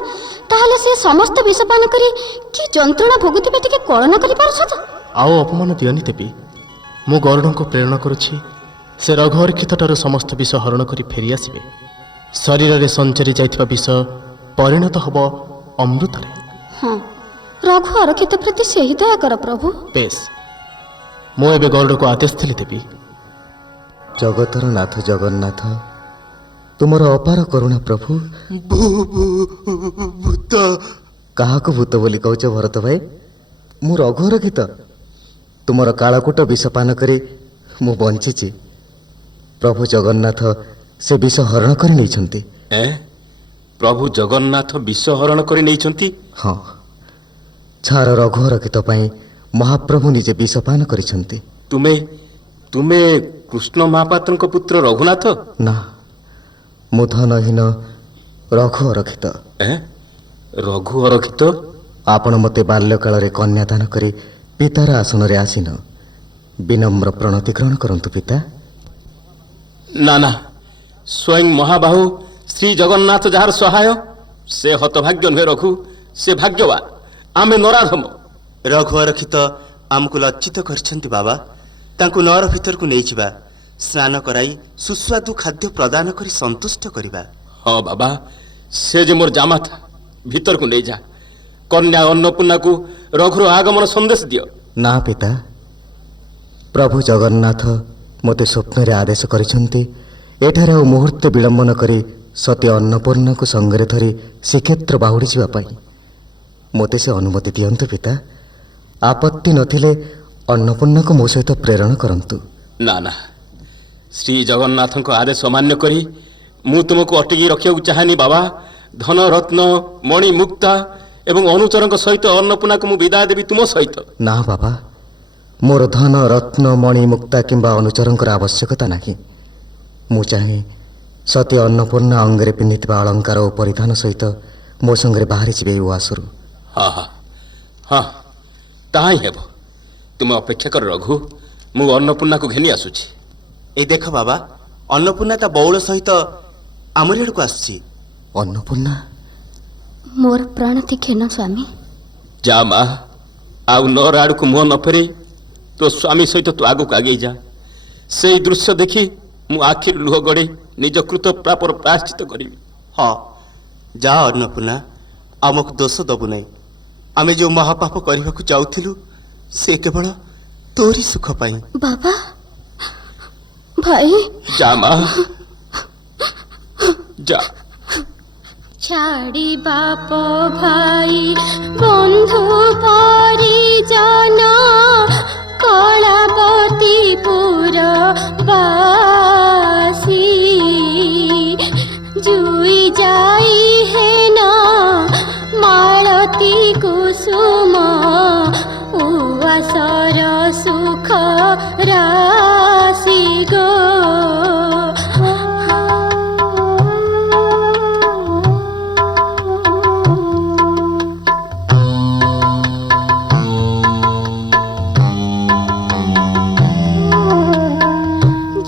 ତାହେଲେ ସେ ସମସ୍ତ ବିଷପାନ କରି କି ଯନ୍ତ୍ରଣା ଭୋଗୁଥିବେ ଟିକେ କଳନା କରିପାରୁଛ ତ? ଆଉ ଅପମାନ ଦିଅନି ଦେବୀ। ମୁଁ ଗରୁଡ଼ଙ୍କୁ ପ୍ରେରଣା କରୁଛି, ସେ ରଘୁ ଅରକ୍ଷିତଠାରୁ ସମସ୍ତ ବିଷ ହରଣ କରି ଫେରି ଆସିବେ। ଶରୀରରେ ସଞ୍ଚରି ଯାଇଥିବା ବିଷ ପରିଣତ ହେବ ଅମୃତରେ। ହଁ, ରଘୁ ଅରକ୍ଷିତ ପ୍ରତି ସେହି ଦୟା କର ପ୍ରଭୁ। ବେଶ, ମୁଁ ଏବେ ଗରୁଡ଼କୁ ଆଦେଶ ଦେବି। ଜଗତର ନାଥ ଜଗନ୍ନାଥ, ତୁମର ଅପାର କରୁଣା ପ୍ରଭୁ। ଭୂତ କାହାକୁ ଭୂତ ବୋଲି କହୁଛ ଭରତ ଭାଇ? ମୁଁ ରଘୁର ଗୀତ। ତୁମର କାଳକୂଟ ବିଷପାନ କରି ମୁଁ ବଞ୍ଚିଛି। ପ୍ରଭୁ ଜଗନ୍ନାଥ ସେ ବିଷ ହରଣ କରି ନେଇଛନ୍ତି। ପ୍ରଭୁ ଜଗନ୍ନାଥ ବିଷ ହରଣ କରି ନେଇଛନ୍ତି? ହଁ, ଛାର ରଘୁର ଗୀତ ପାଇଁ ମହାପ୍ରଭୁ ନିଜେ ବିଷପାନ କରିଛନ୍ତି। ତୁମେ ତୁମେ କୃଷ୍ଣ ମହାପାତ୍ରଙ୍କ ପୁତ୍ର ରଘୁନାଥ? ନା, ମୁଁ ଧନହୀନ ରଘୁ ଅରକ୍ଷିତ। ରଘୁ ଅରକ୍ଷିତ? ଆପଣ ମୋତେ ବାଲ୍ୟକାଳରେ କନ୍ୟାଦାନ କରି ପିତାର ଆସନରେ ଆସିନ। ବିନମ୍ର ପ୍ରଣତି ଗ୍ରହଣ କରନ୍ତୁ ପିତା। ନା ନା, ସ୍ୱୟଂ ମହାବାହୁ ଶ୍ରୀ ଜଗନ୍ନାଥ ଯାହାର ସହାୟ, ସେ ହତଭାଗ୍ୟ ନୁହେଁ ରଘୁ, ସେ ଭାଗ୍ୟବାନ। ଆମେ ନରାଧମ। ରଘୁ ଅରକ୍ଷିତ ଆମକୁ ଲଜ୍ଜିତ କରିଛନ୍ତି ବାବା। ତାଙ୍କୁ ନଅର ଭିତରକୁ ନେଇଯିବା, ସ୍ନାନ କରାଇ ସୁସ୍ୱାଦୁ ଖାଦ୍ୟ ପ୍ରଦାନ କରି ସନ୍ତୁଷ୍ଟ କରିବା। ହଁ ବାବା, ସେ ଯେ ମୋର ଜାମାତା, ଭିତରକୁ ନେଇଯା। କନ୍ୟା ଅନ୍ନପୂର୍ଣ୍ଣାକୁ ରଘୁର ଆଗମନ ସନ୍ଦେଶ ଦିଅ। ନା ପିତା, ପ୍ରଭୁ ଜଗନ୍ନାଥ ମୋତେ ସ୍ୱପ୍ନରେ ଆଦେଶ କରିଛନ୍ତି ଏଠାରେ ଆଉ ମୁହୂର୍ତ୍ତେ ବିଳମ୍ବନ କରି ସତୀ ଅନ୍ନପୂର୍ଣ୍ଣାକୁ ସଙ୍ଗରେ ଧରି ଶ୍ରୀକ୍ଷେତ୍ର ବାହୁଡ଼ି ଯିବା ପାଇଁ। ମୋତେ ସେ ଅନୁମତି ଦିଅନ୍ତୁ ପିତା। ଆପତ୍ତି ନଥିଲେ ଅନ୍ନପୂର୍ଣ୍ଣାକୁ ମୋ ସହିତ ପ୍ରେରଣ କରନ୍ତୁ। ନା ନା, ଶ୍ରୀ ଜଗନ୍ନାଥଙ୍କ ଆଦେଶ ଅମାନ୍ୟ କରି ମୁଁ ତୁମକୁ ଅଟକି ରଖିବାକୁ ଚାହେଁନି ବାବା। ଧନ ରତ୍ନ ମଣି ମୁକ୍ତା ଏବଂ ଅନୁଚରଙ୍କ ସହିତ ଅନ୍ନପୂର୍ଣ୍ଣାକୁ ମୁଁ ବିଦାୟ ଦେବି ତୁମ ସହିତ। ନା ବାବା, ମୋର ଧନ ରତ୍ନ ମଣି ମୁକ୍ତା କିମ୍ବା ଅନୁଚରଙ୍କର ଆବଶ୍ୟକତା ନାହିଁ। ମୁଁ ଚାହେଁ ସତୀ ଅନ୍ନପୂର୍ଣ୍ଣା ଅଙ୍ଗରେ ପିନ୍ଧିଥିବା ଅଳଙ୍କାର ଓ ପରିଧାନ ସହିତ ମୋ ସଙ୍ଗରେ ବାହାରି ଯିବେ ଏହି ଉଆସରୁ। ହଁ ହଁ ହଁ, ତାହା ହିଁ ହେବ। ତୁମେ ଅପେକ୍ଷା କର ରଘୁ, ମୁଁ ଅନ୍ନପୂର୍ଣ୍ଣାକୁ ଘେନି ଆସୁଛି। ଏ ଦେଖ ବାବା, ଅନ୍ନପୂର୍ଣ୍ଣା ତା ବଉଳ ସହିତ ଆମରି ଆଡ଼କୁ ଆସିଛି। ଅନ୍ନପୂର୍ଣ୍ଣା? ମୋର ପ୍ରାଣତି କ୍ଷୀଣ ସ୍ୱାମୀ। ଯା ମା, ଆଉ ନଅର ଆଡ଼କୁ ମୁହଁ ନ ଫେରି ତୋ ସ୍ୱାମୀ ସହିତ ତୁ ଆଗକୁ ଆଗେଇ ଯା। ସେଇ ଦୃଶ୍ୟ ଦେଖି ମୁଁ ଆଖିରୁ ଲୁହ ଗଡ଼େଇ ନିଜ କୃତ ପାପର ପ୍ରାୟଶ୍ଚିତ କରିବି। ହଁ, ଯା ଅନ୍ନପୂର୍ଣ୍ଣା, ଆମକୁ ଦୋଷ ଦବୁ ନାହିଁ। ଆମେ ଯେଉଁ ମହାପାପ କରିବାକୁ ଯାଉଥିଲୁ ସେ କେବଳ ତୋରି ସୁଖ ପାଇଁ। ବାବା, ଭାଇ, ଯା ମା, ଯା। ଛାଡ଼ି ବାପ ଭାଇ ବନ୍ଧୁ ପରିଜନ କଳାବତୀପୁର ବାସୀ ଜୁଇ ଯାଇ ହେନ ମାଳତୀ କୁସୁମ ଉଆସର ସୁଖ ରାଶି ଗೋ।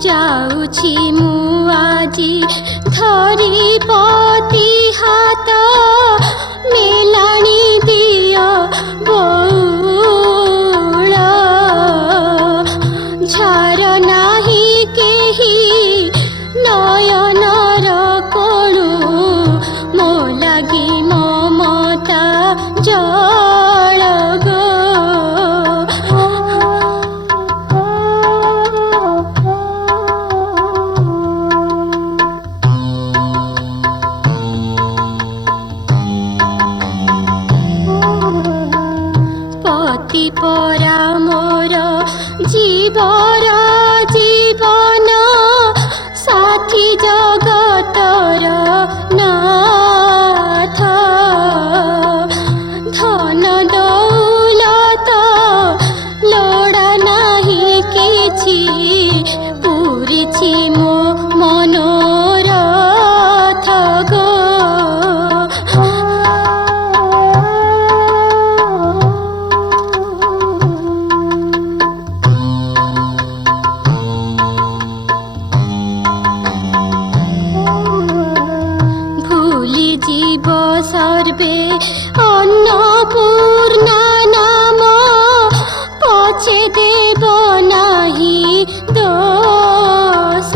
ଯାଉଛି ମୁଁ ଆଜି ଧରି ପତି ହାତ ମେଲାଣି ଦିଅ ବଉଳ ଝାର ନାହିଁ କେହି ନୟନର କୋଳୁ ମୋ ଲାଗି ମମତା ଜଳ ଗୋ। ପତି ପରା ମୋର ଜୀବର ଜୀବନ ସାଥୀ ଜଗତର ନାଥ ଧନ ଦୌଲତ ଲୋଡ଼ା ନାହିଁ କିଛି ପୁରିଛି ମୋ ମନୋରଥ ଗୋ। ভুলি জীব সর্বে অন্নপূর্ণা নাম পছে দেব নাহি দোষ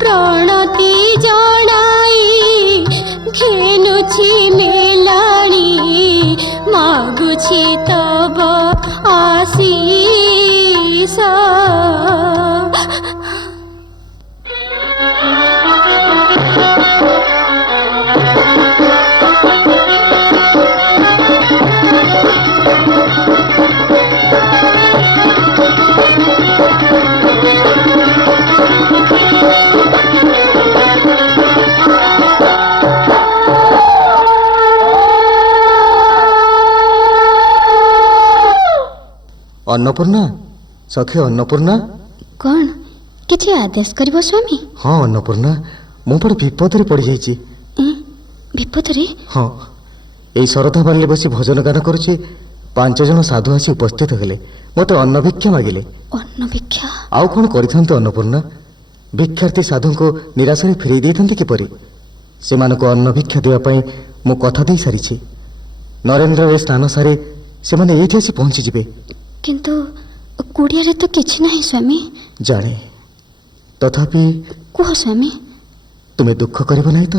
প্রণতি জনাই ঘেনুছি মেলাণী মাগুছি তব আসি ଅନ୍ନପୂର୍ଣ୍ଣା, ସଖୀ ଅନ୍ନପୂର୍ଣ୍ଣା। କ'ଣ କିଛି ଆଦେଶ କରିବ ସ୍ୱାମୀ? ହଁ ଅନ୍ନପୂର୍ଣ୍ଣା, ମୁଁ ବଡ଼ ବିପଦରେ ପଡ଼ିଯାଇଛି। ବିପଦରେ? ହଁ, ଏଇ ଶରଧା ବାଲିରେ ବସି ଭଜନ ଗାନ କରୁଛି, 5 ଜଣ ସାଧୁ ଆସି ଉପସ୍ଥିତ ହେଲେ, ମୋତେ ଅନ୍ନ ଭିକ୍ଷା ମାଗିଲେ। ଅନ୍ନ ଭିକ୍ଷା? ଆଉ କ'ଣ କରିଥାନ୍ତୁ ଅନ୍ନପୂର୍ଣ୍ଣା? ଭିକ୍ଷାର୍ଥୀ ସାଧୁଙ୍କୁ ନିରାଶରେ ଫେରେଇ ଦେଇଥାନ୍ତି କିପରି? ସେମାନଙ୍କୁ ଅନ୍ନ ଭିକ୍ଷା ଦେବା ପାଇଁ ମୁଁ କଥା ଦେଇ ସାରିଛି। ନରେନ୍ଦ୍ରରେ ସ୍ନାନ ସାରି ସେମାନେ ଏଇଠି ଆସି ପହଞ୍ଚିଯିବେ। କିନ୍ତୁ କୁଡ଼ିଆରେ ତ କିଛି ନାହିଁ ସ୍ୱାମୀ। ଜାଣେ, ତଥାପି କୁହ ସ୍ୱାମୀ। ତୁମେ ଦୁଃଖ କରିବ ନାହିଁ ତ?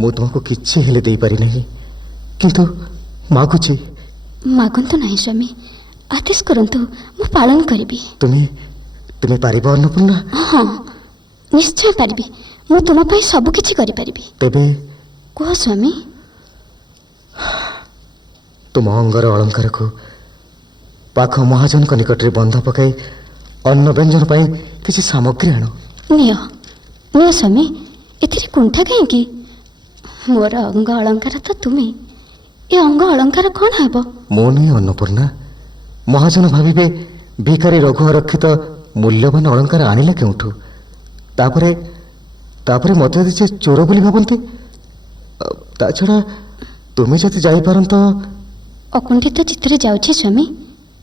ମୁଁ ତୁମକୁ କିଛି ହେଲେ ଦେଇପାରି ନାହିଁ, କିନ୍ତୁ ମାଗୁଛି। ମାଗନ୍ତୁ ନାହିଁ ସ୍ୱାମୀ, ଆଦେଶ କରନ୍ତୁ, ମୁଁ ପାଳନ କରିବି। ତୁମେ ତୁମେ ପାରିବ ଅନ୍ନପୂର୍ଣ୍ଣା? ହଁ, ନିଶ୍ଚୟ ପାରିବି। ମୁଁ ତୁମ ପାଇଁ ସବୁ କିଛି କରିପାରିବି। ତେବେ କୁହ ସ୍ୱାମୀ। ତୁମ ଅଙ୍ଗର ଅଳଙ୍କାରକୁ ପାଖ ମହାଜନଙ୍କ ନିକଟରେ ବନ୍ଧା ପକାଇ ଅନ୍ନ ବ୍ୟଞ୍ଜନ ପାଇଁ କିଛି ସାମଗ୍ରୀ ଆଣ। ନିଅ ନିଅ ସ୍ୱାମୀ, ଏଥିରେ କୁଣ୍ଠା କାହିଁକି? ମୋର ଅଙ୍ଗ ଅଳଙ୍କାର ତ ତୁମେ, ଏ ଅଙ୍ଗ ଅଳଙ୍କାର କ'ଣ ହେବ? ମୁଁ ନୁହେଁ ଅନ୍ନପୂର୍ଣ୍ଣା, ମହାଜନ ଭାବିବେ ଭିକାରୀ ରଘୁ ଅରକ୍ଷିତ ମୂଲ୍ୟବାନ ଅଳଙ୍କାର ଆଣିଲା କେଉଁଠୁ? ତାପରେ ତାପରେ ମୋତେ ଯଦି ସେ ଚୋର ବୋଲି ଭାବନ୍ତି। ତା ଛଡ଼ା ତୁମେ ଯଦି ଯାଇପାରନ୍ତ। ଅକୁଣ୍ଠିତ ଚିତ୍ତରେ ଯାଉଛି ସ୍ୱାମୀ,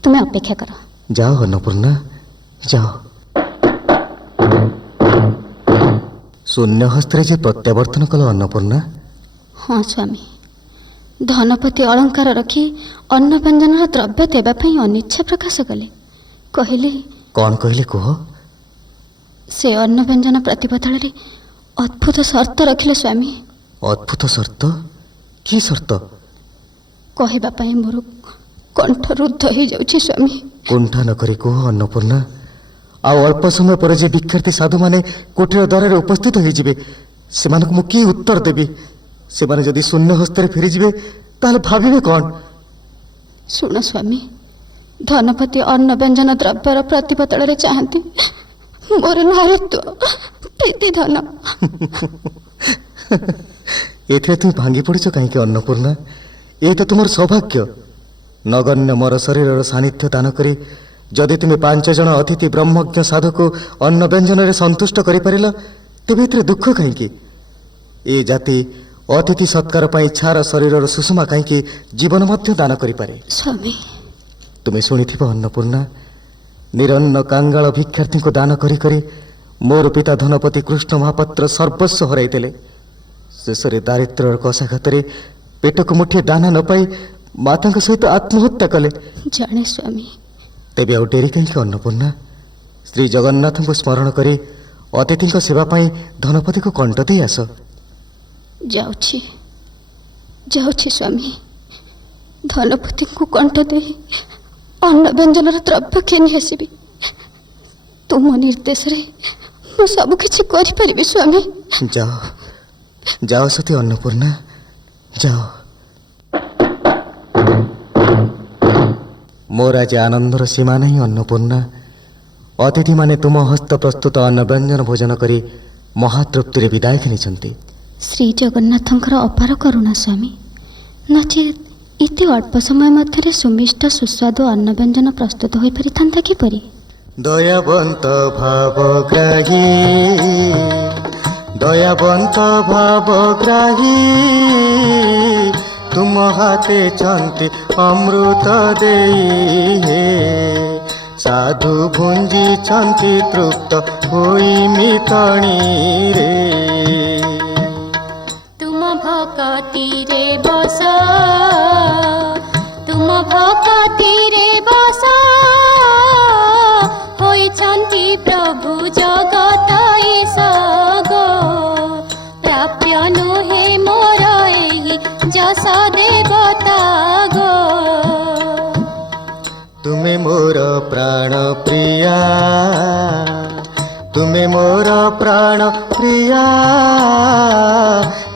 ତୁମେ ଅପେକ୍ଷା କର। ଯାଅ ଅନ୍ନପୂର୍ଣ୍ଣା, ଯାଅ। ଶୂନ୍ୟ ହସ୍ତରେ ଯେ ପ୍ରତ୍ୟାବର୍ତ୍ତନ କଲ ଅନ୍ନପୂର୍ଣ୍ଣା। ହଁ ସ୍ୱାମୀ, ଧନପତି ଅଳଙ୍କାର ରଖି ଅନ୍ନ ବ୍ୟଞ୍ଜନର ଦ୍ରବ୍ୟ ଦେବା ପାଇଁ ଅନିଚ୍ଛା ପ୍ରକାଶ କଲେ। କହିଲେ, କ'ଣ କହିଲେ କୁହ? ସେ ଅନ୍ନ ବ୍ୟଞ୍ଜନ ପ୍ରତିବଦଳରେ ଅଦ୍ଭୁତ ସର୍ତ୍ତ ରଖିଲେ ସ୍ୱାମୀ। ଅଦ୍ଭୁତ ସର୍ତ୍ତ? କି ସର୍ତ୍ତ? କହିବା ପାଇଁ ମୋର କଣ୍ଠ ରୁଦ୍ଧ ହେଇଯାଉଛି ସ୍ୱାମୀ। କୁଣ୍ଠା ନ କରି କୁହ ଅନ୍ନପୂର୍ଣ୍ଣା। ଆଉ ଅଳ୍ପ ସମୟ ପରେ ଯେ ଭିକ୍ଷାର୍ଥୀ ସାଧୁମାନେ କୋଠିର ଦ୍ୱାରରେ ଉପସ୍ଥିତ ହୋଇଯିବେ, ସେମାନଙ୍କୁ ମୁଁ କି ଉତ୍ତର ଦେବି? ସେମାନେ ଯଦି ଶୂନ୍ୟ ହସ୍ତରେ ଫେରିଯିବେ, ତାହେଲେ ଭାବିବେ କ'ଣ? ଶୁଣ ସ୍ୱାମୀ, ଧନପତି ଅନ୍ନ ବ୍ୟଞ୍ଜନ ଦ୍ରବ୍ୟର ପ୍ରତିବଦଳରେ ଚାହାନ୍ତି ମୋର ନାରୀତ୍ୱ, ପ୍ରୀତି ଧନ। ଏଥିରେ ତୁମେ ଭାଙ୍ଗି ପଡ଼ିଛ କାହିଁକି ଅନ୍ନପୂର୍ଣ୍ଣା? ଏ ତ ତୁମର ସୌଭାଗ୍ୟ। ନଗଣ୍ୟ ମୋର ଶରୀରର ସାନ୍ନିଧ୍ୟ ଦାନ କରି ଯଦି ତୁମେ 5 ଜଣ ଅତିଥି ବ୍ରହ୍ମଜ୍ଞ ସାଧୁକୁ ଅନ୍ନ ବ୍ୟଞ୍ଜନରେ ସନ୍ତୁଷ୍ଟ କରିପାରିଲ, ତେବେ ଏଥିରେ ଦୁଃଖ କାହିଁକି? ଏ ଜାତି ଅତିଥି ସତ୍କାର ପାଇଁ ଛାର ଶରୀରର ସୁଷମା କାହିଁକି ଜୀବନ ମଧ୍ୟ ଦାନ କରିପାରେ। ସ୍ୱାମୀ, ତୁମେ ଶୁଣିଥିବ ଅନ୍ନପୂର୍ଣ୍ଣା, ନିରନ୍ନ କାଙ୍ଗାଳ ଭିକ୍ଷାର୍ଥୀଙ୍କୁ ଦାନ କରି କରି ମୋର ପିତା ଧନପତି କୃଷ୍ଣ ମହାପାତ୍ର ସର୍ବସ୍ୱ ହରାଇଦେଲେ। ଶେଷରେ ଦାରିଦ୍ର୍ୟର କଷାଘାତରେ ପେଟକୁ ମୁଠିଏ ଦାନା ନ ପାଇ ମାତାଙ୍କ ସହିତ ଆତ୍ମହତ୍ୟା କଲେ। ଜାଣେ ସ୍ୱାମୀ। ତେବେ ଆଉ ଡେରି କାହିଁକି ଅନ୍ନପୂର୍ଣ୍ଣା? ଶ୍ରୀ ଜଗନ୍ନାଥଙ୍କୁ ସ୍ମରଣ କରି ଅତିଥିଙ୍କ ସେବା ପାଇଁ ଧନପତିକୁ କଣ୍ଟ ଦେଇ ଆସ। ଯାଉଛି ଯାଉଛି ସ୍ୱାମୀ, ଧନପତିଙ୍କୁ କଣ୍ଟ ଦେଇ ଅନ୍ନ ବ୍ୟଞ୍ଜନର ଦ୍ରବ୍ୟ କିଣି ଆସିବି। ତୁମ ନିର୍ଦ୍ଦେଶରେ ମୁଁ ସବୁ କିଛି କରିପାରିବି ସ୍ୱାମୀ। ଯାଅ ଯାଅ ସତୀ ଅନ୍ନପୂର୍ଣ୍ଣା, ଯାଅ। ମୋର ଆଜି ଆନନ୍ଦର ସୀମା ନାହିଁ ଅନ୍ନପୂର୍ଣ୍ଣା। ଅତିଥିମାନେ ତୁମ ହସ୍ତ ପ୍ରସ୍ତୁତ ଅନ୍ନ ବ୍ୟଞ୍ଜନ ଭୋଜନ କରି ମହାତୃପ୍ତିରେ ବିଦାୟ ଘେନିଛନ୍ତି। ଶ୍ରୀ ଜଗନ୍ନାଥଙ୍କର ଅପାର କରୁଣା ସ୍ୱାମୀ, ନଚେତ୍ ଏତେ ଅଳ୍ପ ସମୟ ମଧ୍ୟରେ ସୁମିଷ୍ଟ ସୁସ୍ୱାଦୁ ଅନ୍ନ ବ୍ୟଞ୍ଜନ ପ୍ରସ୍ତୁତ ହୋଇପାରିଥାନ୍ତା କିପରି? ଦୟାବନ୍ତ ଭାବଗ୍ରାହୀ, ଦୟାବନ୍ତ ଭାବଗ୍ରାହୀ, ତୁମ ହାତେ ଛନ୍ତି ଅମୃତ ଦେଇ, ହେ ସାଧୁ ଭୁଞ୍ଜିଛନ୍ତି ତୃପ୍ତ ହୋଇ ମିତଣୀରେ। ତୁମ ଭକତିରେ ବସ, ତୁମ ଭକତିରେ ବସ, ହୋଇଛନ୍ତି ପ୍ରଭୁ ଜଗତ ଈଶଗ। ପ୍ରାପ୍ୟ ନୁହେଁ ମୋର ଏହି ଯଶ ଦେବତା ଗো। ତୁମେ ମୋର ପ୍ରାଣ ପ୍ରିୟା, ତୁମେ ମୋର ପ୍ରାଣ ପ୍ରିୟା,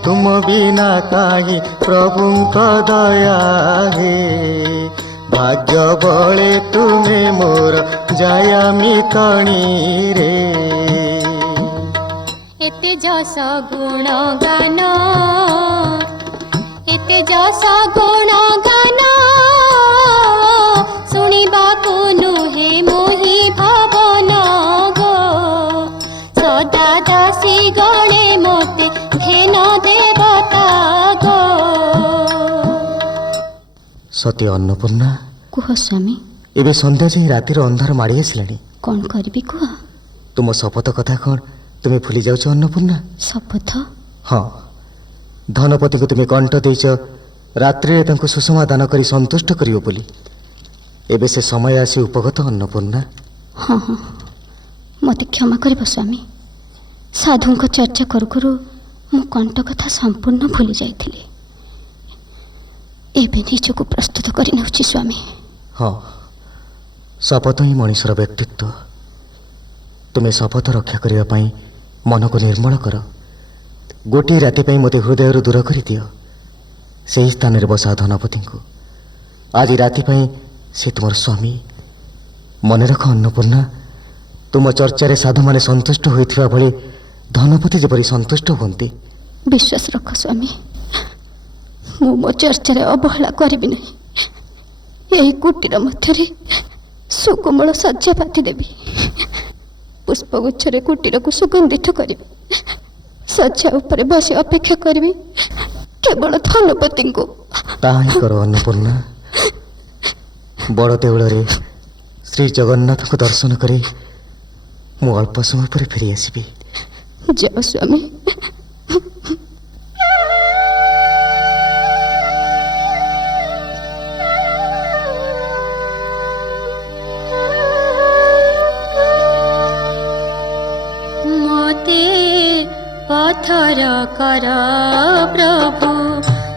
ତୁମ ବିନା କାହିଁ ପ୍ରଭୁଙ୍କ ଦୟା ହେ। ଭାଗ୍ୟ ବଳେ ତୁମେ ମୋର ଜାୟା ମିତଣୀରେ। ଏତେ ଯଶ ଗୁଣ ଗାନ, ଏତେ ଯଶ ଗୁଣ ଗାନ, ଶୁଣିବା दासी गणे मोते घेन देवता गो। सत्य अन्नपूर्णा कुह स्वामी एबे संध्या जाई रातिर अंधार माड़ी आसिलानी कौन करबी कुह। तुम शपथ कथा कौन तुम्हें भूली जाउछ अन्नपूर्णा? शपथ हाँ धनपति को तुम्हें कंठ देच रात्रि तांको सुषमा दान करी संतुष्ट करियो बोली एबे से समय आसी उपगत अन्नपूर्णा। हाँ हाँ मते क्षमा करब स्वामी। साधु चर्चा करू करू मो कंठ कथा संपूर्ण भूली जाइथिली। एबे निजको प्रस्तुत करि नउछि स्वामी। हाँ शपथ ही मनुष्यर व्यक्तित्व। तुम्हें शपथ रक्षा करने पाई मन को निर्मल कर गोटे राति पाई मते हृदय दूर कर दियो से स्थान में बसा धनपति को आज राति पाई से तुम स्वामी। मन रख अन्नपूर्णा तुम चर्चा साधु माने संतुष्ट होइथिबा भली धनपति जेपरी संतुष्ट होती। विश्वास रख स्वामी मु मो चर्चा अवहेला करिबि नहीं। यही कुटीर मध्य सुकोमल सज्जा पाति देवी पुष्पगुच्छरे कुटीर को सुगंधित करी सज्जा उपरे बसी अपेक्षा करी केवल धनपति को। ताही कर अन्नपूर्णा बड़ देउल श्री जगन्नाथ को दर्शन करे मु अल्प समय पर फेरी आसबि। जाओ स्वामी। पथर कर प्रभु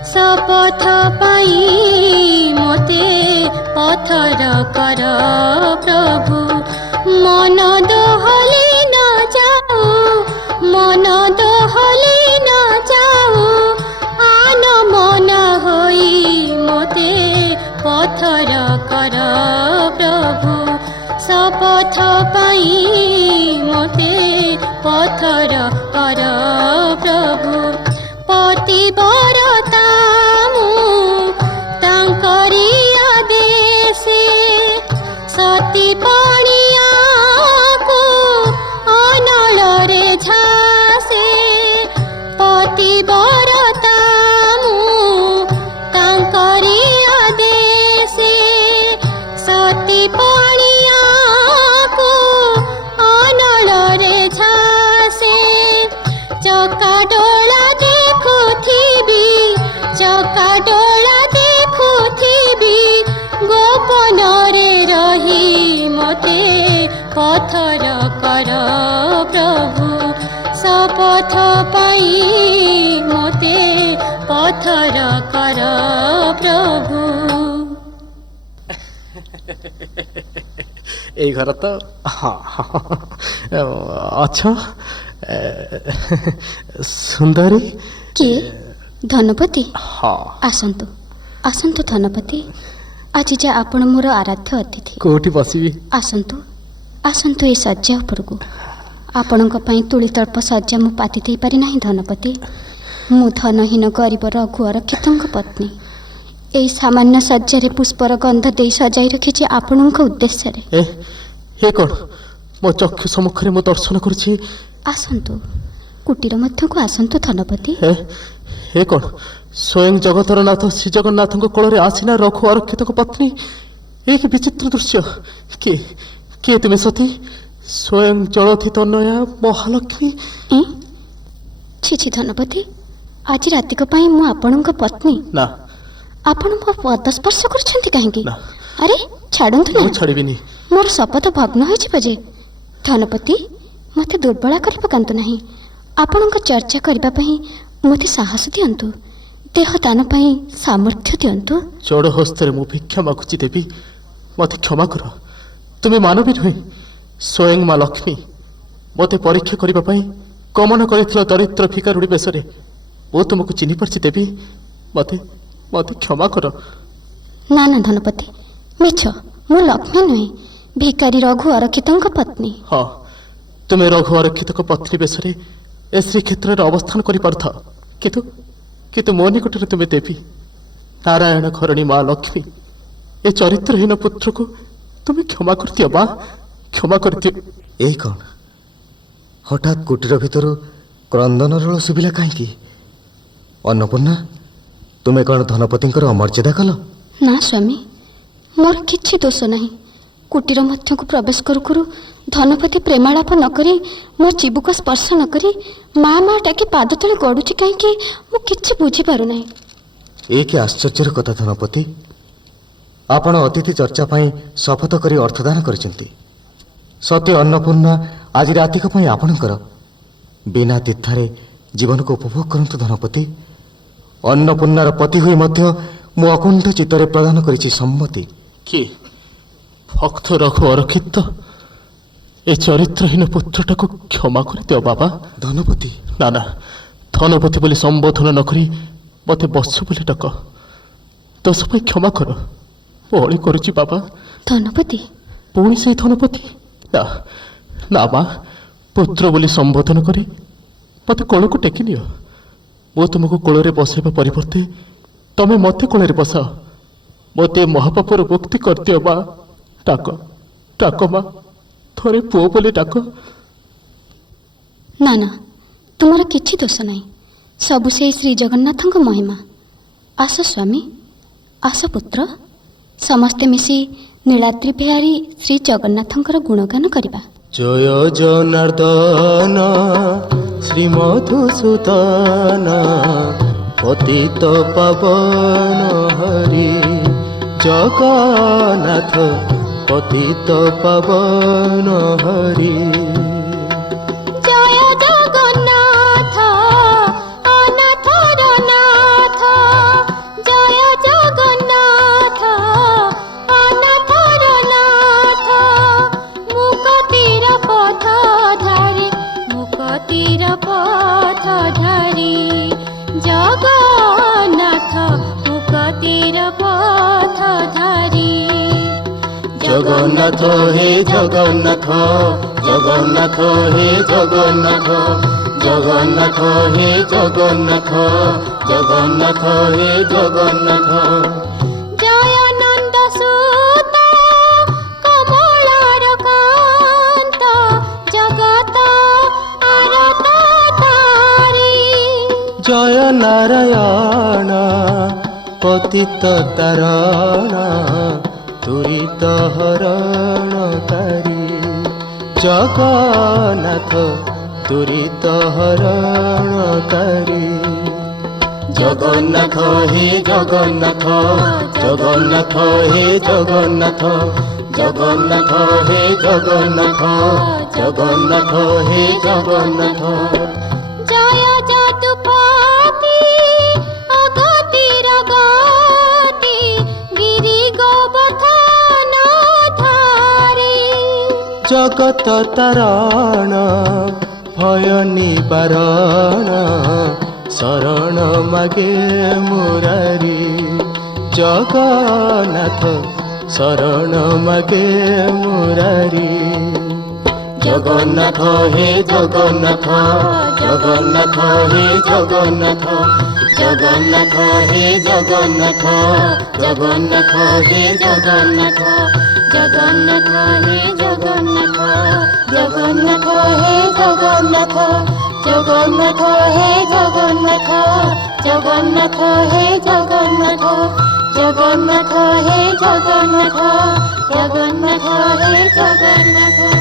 शपथ पाई मोते पथर कर प्रभु मन दोहले न जाओ मन दोहले न जाओ आन मन होई मोते पथर कर प्रभु शपथ पाई मोते पथर कर प्रभु पतिव्रता मु तांकरी आदेशे सती पाणिया को अनल रे झासे पतिव्रता मु तांकरी आदेशे सती पाणिया को अनल रे झासे चका डोला देखुथिबी चका डोला देखुथिबी गोपन रे रही मोते पथर कर प्रभु शपथ पाई मोते पथर कर प्रभु। এই ঘর তো আচ্ছা ସୁନ୍ଦରୀ किए धनपति ହଁ आसंतु आसंतु धनपति आज जा आपण मोर आराध्य अतिथि କୋଉଠି ବସିବି? आसंतु आसंतु ए शଯ୍ୟା उपरକୁ ଆପଣଙ୍କ ପାଇଁ ତୁଳିତଳ୍ପ ଶଯ୍ୟା ମୁଁ ପାତି ଦେଇପାରି ନାହିଁ ଧନପତି। ମୁଁ ଧନହୀନ ଗରିବ ରଘୁ ଅରକ୍ଷିତଙ୍କ ପତ୍ନୀ। ଏହି ସାମାନ୍ୟ ଶଯ୍ୟାରେ ପୁଷ୍ପର ଗନ୍ଧ ଦେଇ ସଜାଇ ରଖିଛି ଆପଣଙ୍କ ଉଦ୍ଦେଶ୍ୟରେ। ଏ କ'ଣ ମୋ ଚକ୍ଷୁ ସମ୍ମୁଖରେ ମୁଁ ଦର୍ଶନ କରୁଛି? ଆସନ୍ତୁ କୁଟୀର ମଧ୍ୟକୁ ଆସନ୍ତୁ ଧନପତି। ଏ କ'ଣ ସ୍ୱୟଂ ଜଗତର ନାଥ ଶ୍ରୀ ଜଗନ୍ନାଥଙ୍କ କୋଳରେ ଆସିନା ରଘୁ ଅରକ୍ଷିତଙ୍କ ପତ୍ନୀ? ଏ କି ବିଚିତ୍ର ଦୃଶ୍ୟ! କିଏ କିଏ ତୁମେ ସତୀ? ସ୍ୱୟଂ ଜଳଧି ତନୟା ମହାଲକ୍ଷ୍ମୀ। ଛି ଛି ଧନପତି ଆଜି ରାତିକ ପାଇଁ ମୁଁ ଆପଣଙ୍କ ପତ୍ନୀ। ନା ଆପଣ ମୋ ପଦ ସ୍ପର୍ଶ କରୁଛନ୍ତି କାହିଁକି? ନା। ଆରେ ଛାଡ଼ନ୍ତୁ ନା, ମୁଁ ଛାଡ଼ିବିନି। ମୋର ଶପଥ ଭଗ୍ନ ହୋଇଯିବ ଯେ। ଧନପତି ମୋତେ ଦୁର୍ବଳା କରି ପକାନ୍ତୁ ନାହିଁ। ଆପଣଙ୍କ ଚର୍ଚ୍ଚା କରିବା ପାଇଁ ମୋତେ ସାହସ ଦିଅନ୍ତୁ, ଦେହ ଦାନ ପାଇଁ ସାମର୍ଥ୍ୟ ଦିଅନ୍ତୁ। ଚୋଡ଼ ହସ୍ତରେ ମୁଁ ଭିକ୍ଷା ମାଗୁଛି ଦେବୀ, ମୋତେ କ୍ଷମା କର। ତୁମେ ମାନବୀ ନୁହେଁ, ସ୍ୱୟଂ ମା ଲକ୍ଷ୍ମୀ। ମୋତେ ପରୀକ୍ଷା କରିବା ପାଇଁ ଗମନ କରିଥିଲ ଦରିଦ୍ର ଭିକାରୁଣୀ ବେଶରେ। ମୁଁ ତୁମକୁ ଚିହ୍ନି ପାରିଛି ଦେବୀ, ମୋତେ ମୋତେ କ୍ଷମା କର। ନା ନା ଧନପତି, ମିଛ। ମୁଁ ଲକ୍ଷ୍ମୀ ନୁହେଁ, ଭିକାରୀ ରଘୁ ଅରକ୍ଷିତଙ୍କ ପତ୍ନୀ। ହଁ, ତୁମେ ରଘୁ ଅରକ୍ଷିତଙ୍କ ପତ୍ନୀ ବେଶରେ ଏ ଶ୍ରୀକ୍ଷେତ୍ରରେ ଅବସ୍ଥାନ କରିପାରୁଥାଅ, କିନ୍ତୁ କିନ୍ତୁ ମୋ ନିକଟରେ ତୁମେ ଦେବୀ, ନାରାୟଣ ଘରଣୀ ମା ଲକ୍ଷ୍ମୀ। ଏ ଚରିତ୍ରହୀନ ପୁତ୍ରକୁ ତୁମେ କ୍ଷମା କରିଦିଅ ମା, କ୍ଷମା କରିଦିଅ। এই କ'ଣ ହଠାତ୍ କୁଟୀର ଭିତରୁ କ୍ରନ୍ଦନରୋଳ ଶୁଭିଲା କାହିଁକି? ଅନ୍ନପୂର୍ଣ୍ଣା, ତୁମେ କ'ଣ ଧନପତିଙ୍କର ଅମର୍ଯ୍ୟାଦା କଲ? ନା ସ୍ୱାମୀ, ମୋର କିଛି ଦୋଷ ନାହିଁ। କୁଟୀର ମଧ୍ୟକୁ ପ୍ରବେଶ କରୁ କରୁ ଧନପତି ପ୍ରେମାଳାପ ନ କରି ମୋ ଚିବୁକ ସ୍ପର୍ଶ ନ କରି ମା ମା ଡାକି ପାଦ ତଳେ ଗଡ଼ୁଛି କାହିଁକି ମୁଁ କିଛି ବୁଝିପାରୁନାହିଁ। ଏ କି ଆଶ୍ଚର୍ଯ୍ୟର କଥା ଧନପତି! ଆପଣ ଅତିଥି ଚର୍ଚ୍ଚା ପାଇଁ ଶପଥ କରି ଅର୍ଥଦାନ କରିଛନ୍ତି। ସତ୍ୟ ଅନ୍ନପୂର୍ଣ୍ଣା ଆଜି ରାତିକ ପାଇଁ ଆପଣଙ୍କର। ବିନା ତୀର୍ଥରେ ଜୀବନକୁ ଉପଭୋଗ କରନ୍ତୁ ଧନପତି। ଅନ୍ନପୂର୍ଣ୍ଣାର ପତି ହୋଇ ମଧ୍ୟ ମୁଁ ଅକୁଣ୍ଠ ଚିତ୍ତରେ ପ୍ରଦାନ କରିଛି ସମ୍ମତି। କି ଭକ୍ତ ରଘୁ ଅରକ୍ଷିତ, ଏ ଚରିତ୍ରହୀନ ପୁତ୍ରଟାକୁ କ୍ଷମା କରିଦିଅ ବାବା। ଧନପତି, ନା ନା, ଧନପତି ବୋଲି ସମ୍ବୋଧନ ନ କରି ମୋତେ ବତ୍ସ ବୋଲି ଡାକ। ଦୋଷ ପାଇଁ କ୍ଷମା କର, ମୁଁ ଅଳି କରୁଛି ବାବା। ଧନପତି, ପୁଣି ସେଇ ଧନପତି? ନା ନା ମା, ପୁତ୍ର ବୋଲି ସମ୍ବୋଧନ କରି ମୋତେ କୋଳକୁ ଟେକି ନିଅ। ମୁଁ ତୁମକୁ କୋଳରେ ବସାଇବା ପରିବର୍ତ୍ତେ ତମେ ମୋତେ କୋଳରେ ବସାଅ। ମୋତେ ମହାପାପରୁ ମୁକ୍ତି କରିଦିଅ ମା। ଡାକ ଡାକ ମା, ଥରେ ପୁଅ ବୋଲି ଡାକ। ନା ନା, ତୁମର କିଛି ଦୋଷ ନାହିଁ। ସବୁ ସେଇ ଶ୍ରୀ ଜଗନ୍ନାଥଙ୍କ ମହିମା। ଆସ ସ୍ୱାମୀ, ଆସ ପୁତ୍ର, ସମସ୍ତେ ମିଶି ନୀଳାଦ୍ରି ବିହାରୀ ଶ୍ରୀ ଜଗନ୍ନାଥଙ୍କର ଗୁଣଗାନ କରିବା। ଜୟ ଜନାର୍ଦ୍ଦନ ଶ୍ରୀ ମଧୁସୂଦନ ପତିତ ପାବନ ହରି ଜଗନ୍ନାଥ ପତିତ ପାବନ ହରି। ଜୟ ଜଗନ୍ନାଥ ଅନାଥର ନାଥ, ଜୟ ଜଗନ୍ନାଥ ଅନାଥର ନାଥ, ମୁକ୍ତିର ପଥ ଧାରି, ମୁକ୍ତିର ପଥ ଧାରି, ଜଗନ୍ନାଥ ମୁକ୍ତିର ପଥ ଧାରି। জগন্নাথ হে জগন্নাথ, জগন্নাথ হে জগন্নাথ, জগন্নাথ হে জগন্নাথ, জগন্নাথ হে জগন্নাথ। জয় নন্দ সুত কমলার কান্ত, জগত আরত তারি। জয় নারায়ণ পতিত তারণ তুরিত হরণকারী, জগন্নাথ তুরিত হরণকারী। জগন্নাথ হে জগন্নাথ, জগন্নাথ হে জগন্নাথ, জগন্নাথ হে জগন্নাথ, জগন্নাথ হে জগন্নাথ। জয় যদুপতি অগতির গতি, গিরি গোবর্ধন ধারি। জগত তারণ ভয় নিবারণ শরণ মাগে মুরারি, জগন্নাথ শরণ মাগে মুরারি। জগন্নাথ হে জগন্নাথ, জগন্নাথ হে জগন্নাথ, জগন্নাথ হে জগন্নাথ, জগন্নাথ হে জগন্নাথ, জগন্নাথ হে জগন্নাথ, জগন্নাথ হে জগন্নাথ, জগন্নাথ হে জগন্নাথ, জগন্নাথ হে জগন্নাথ, জগন্নাথ হে জগন্নাথ, জগন্নাথ হে জগন্নাথ।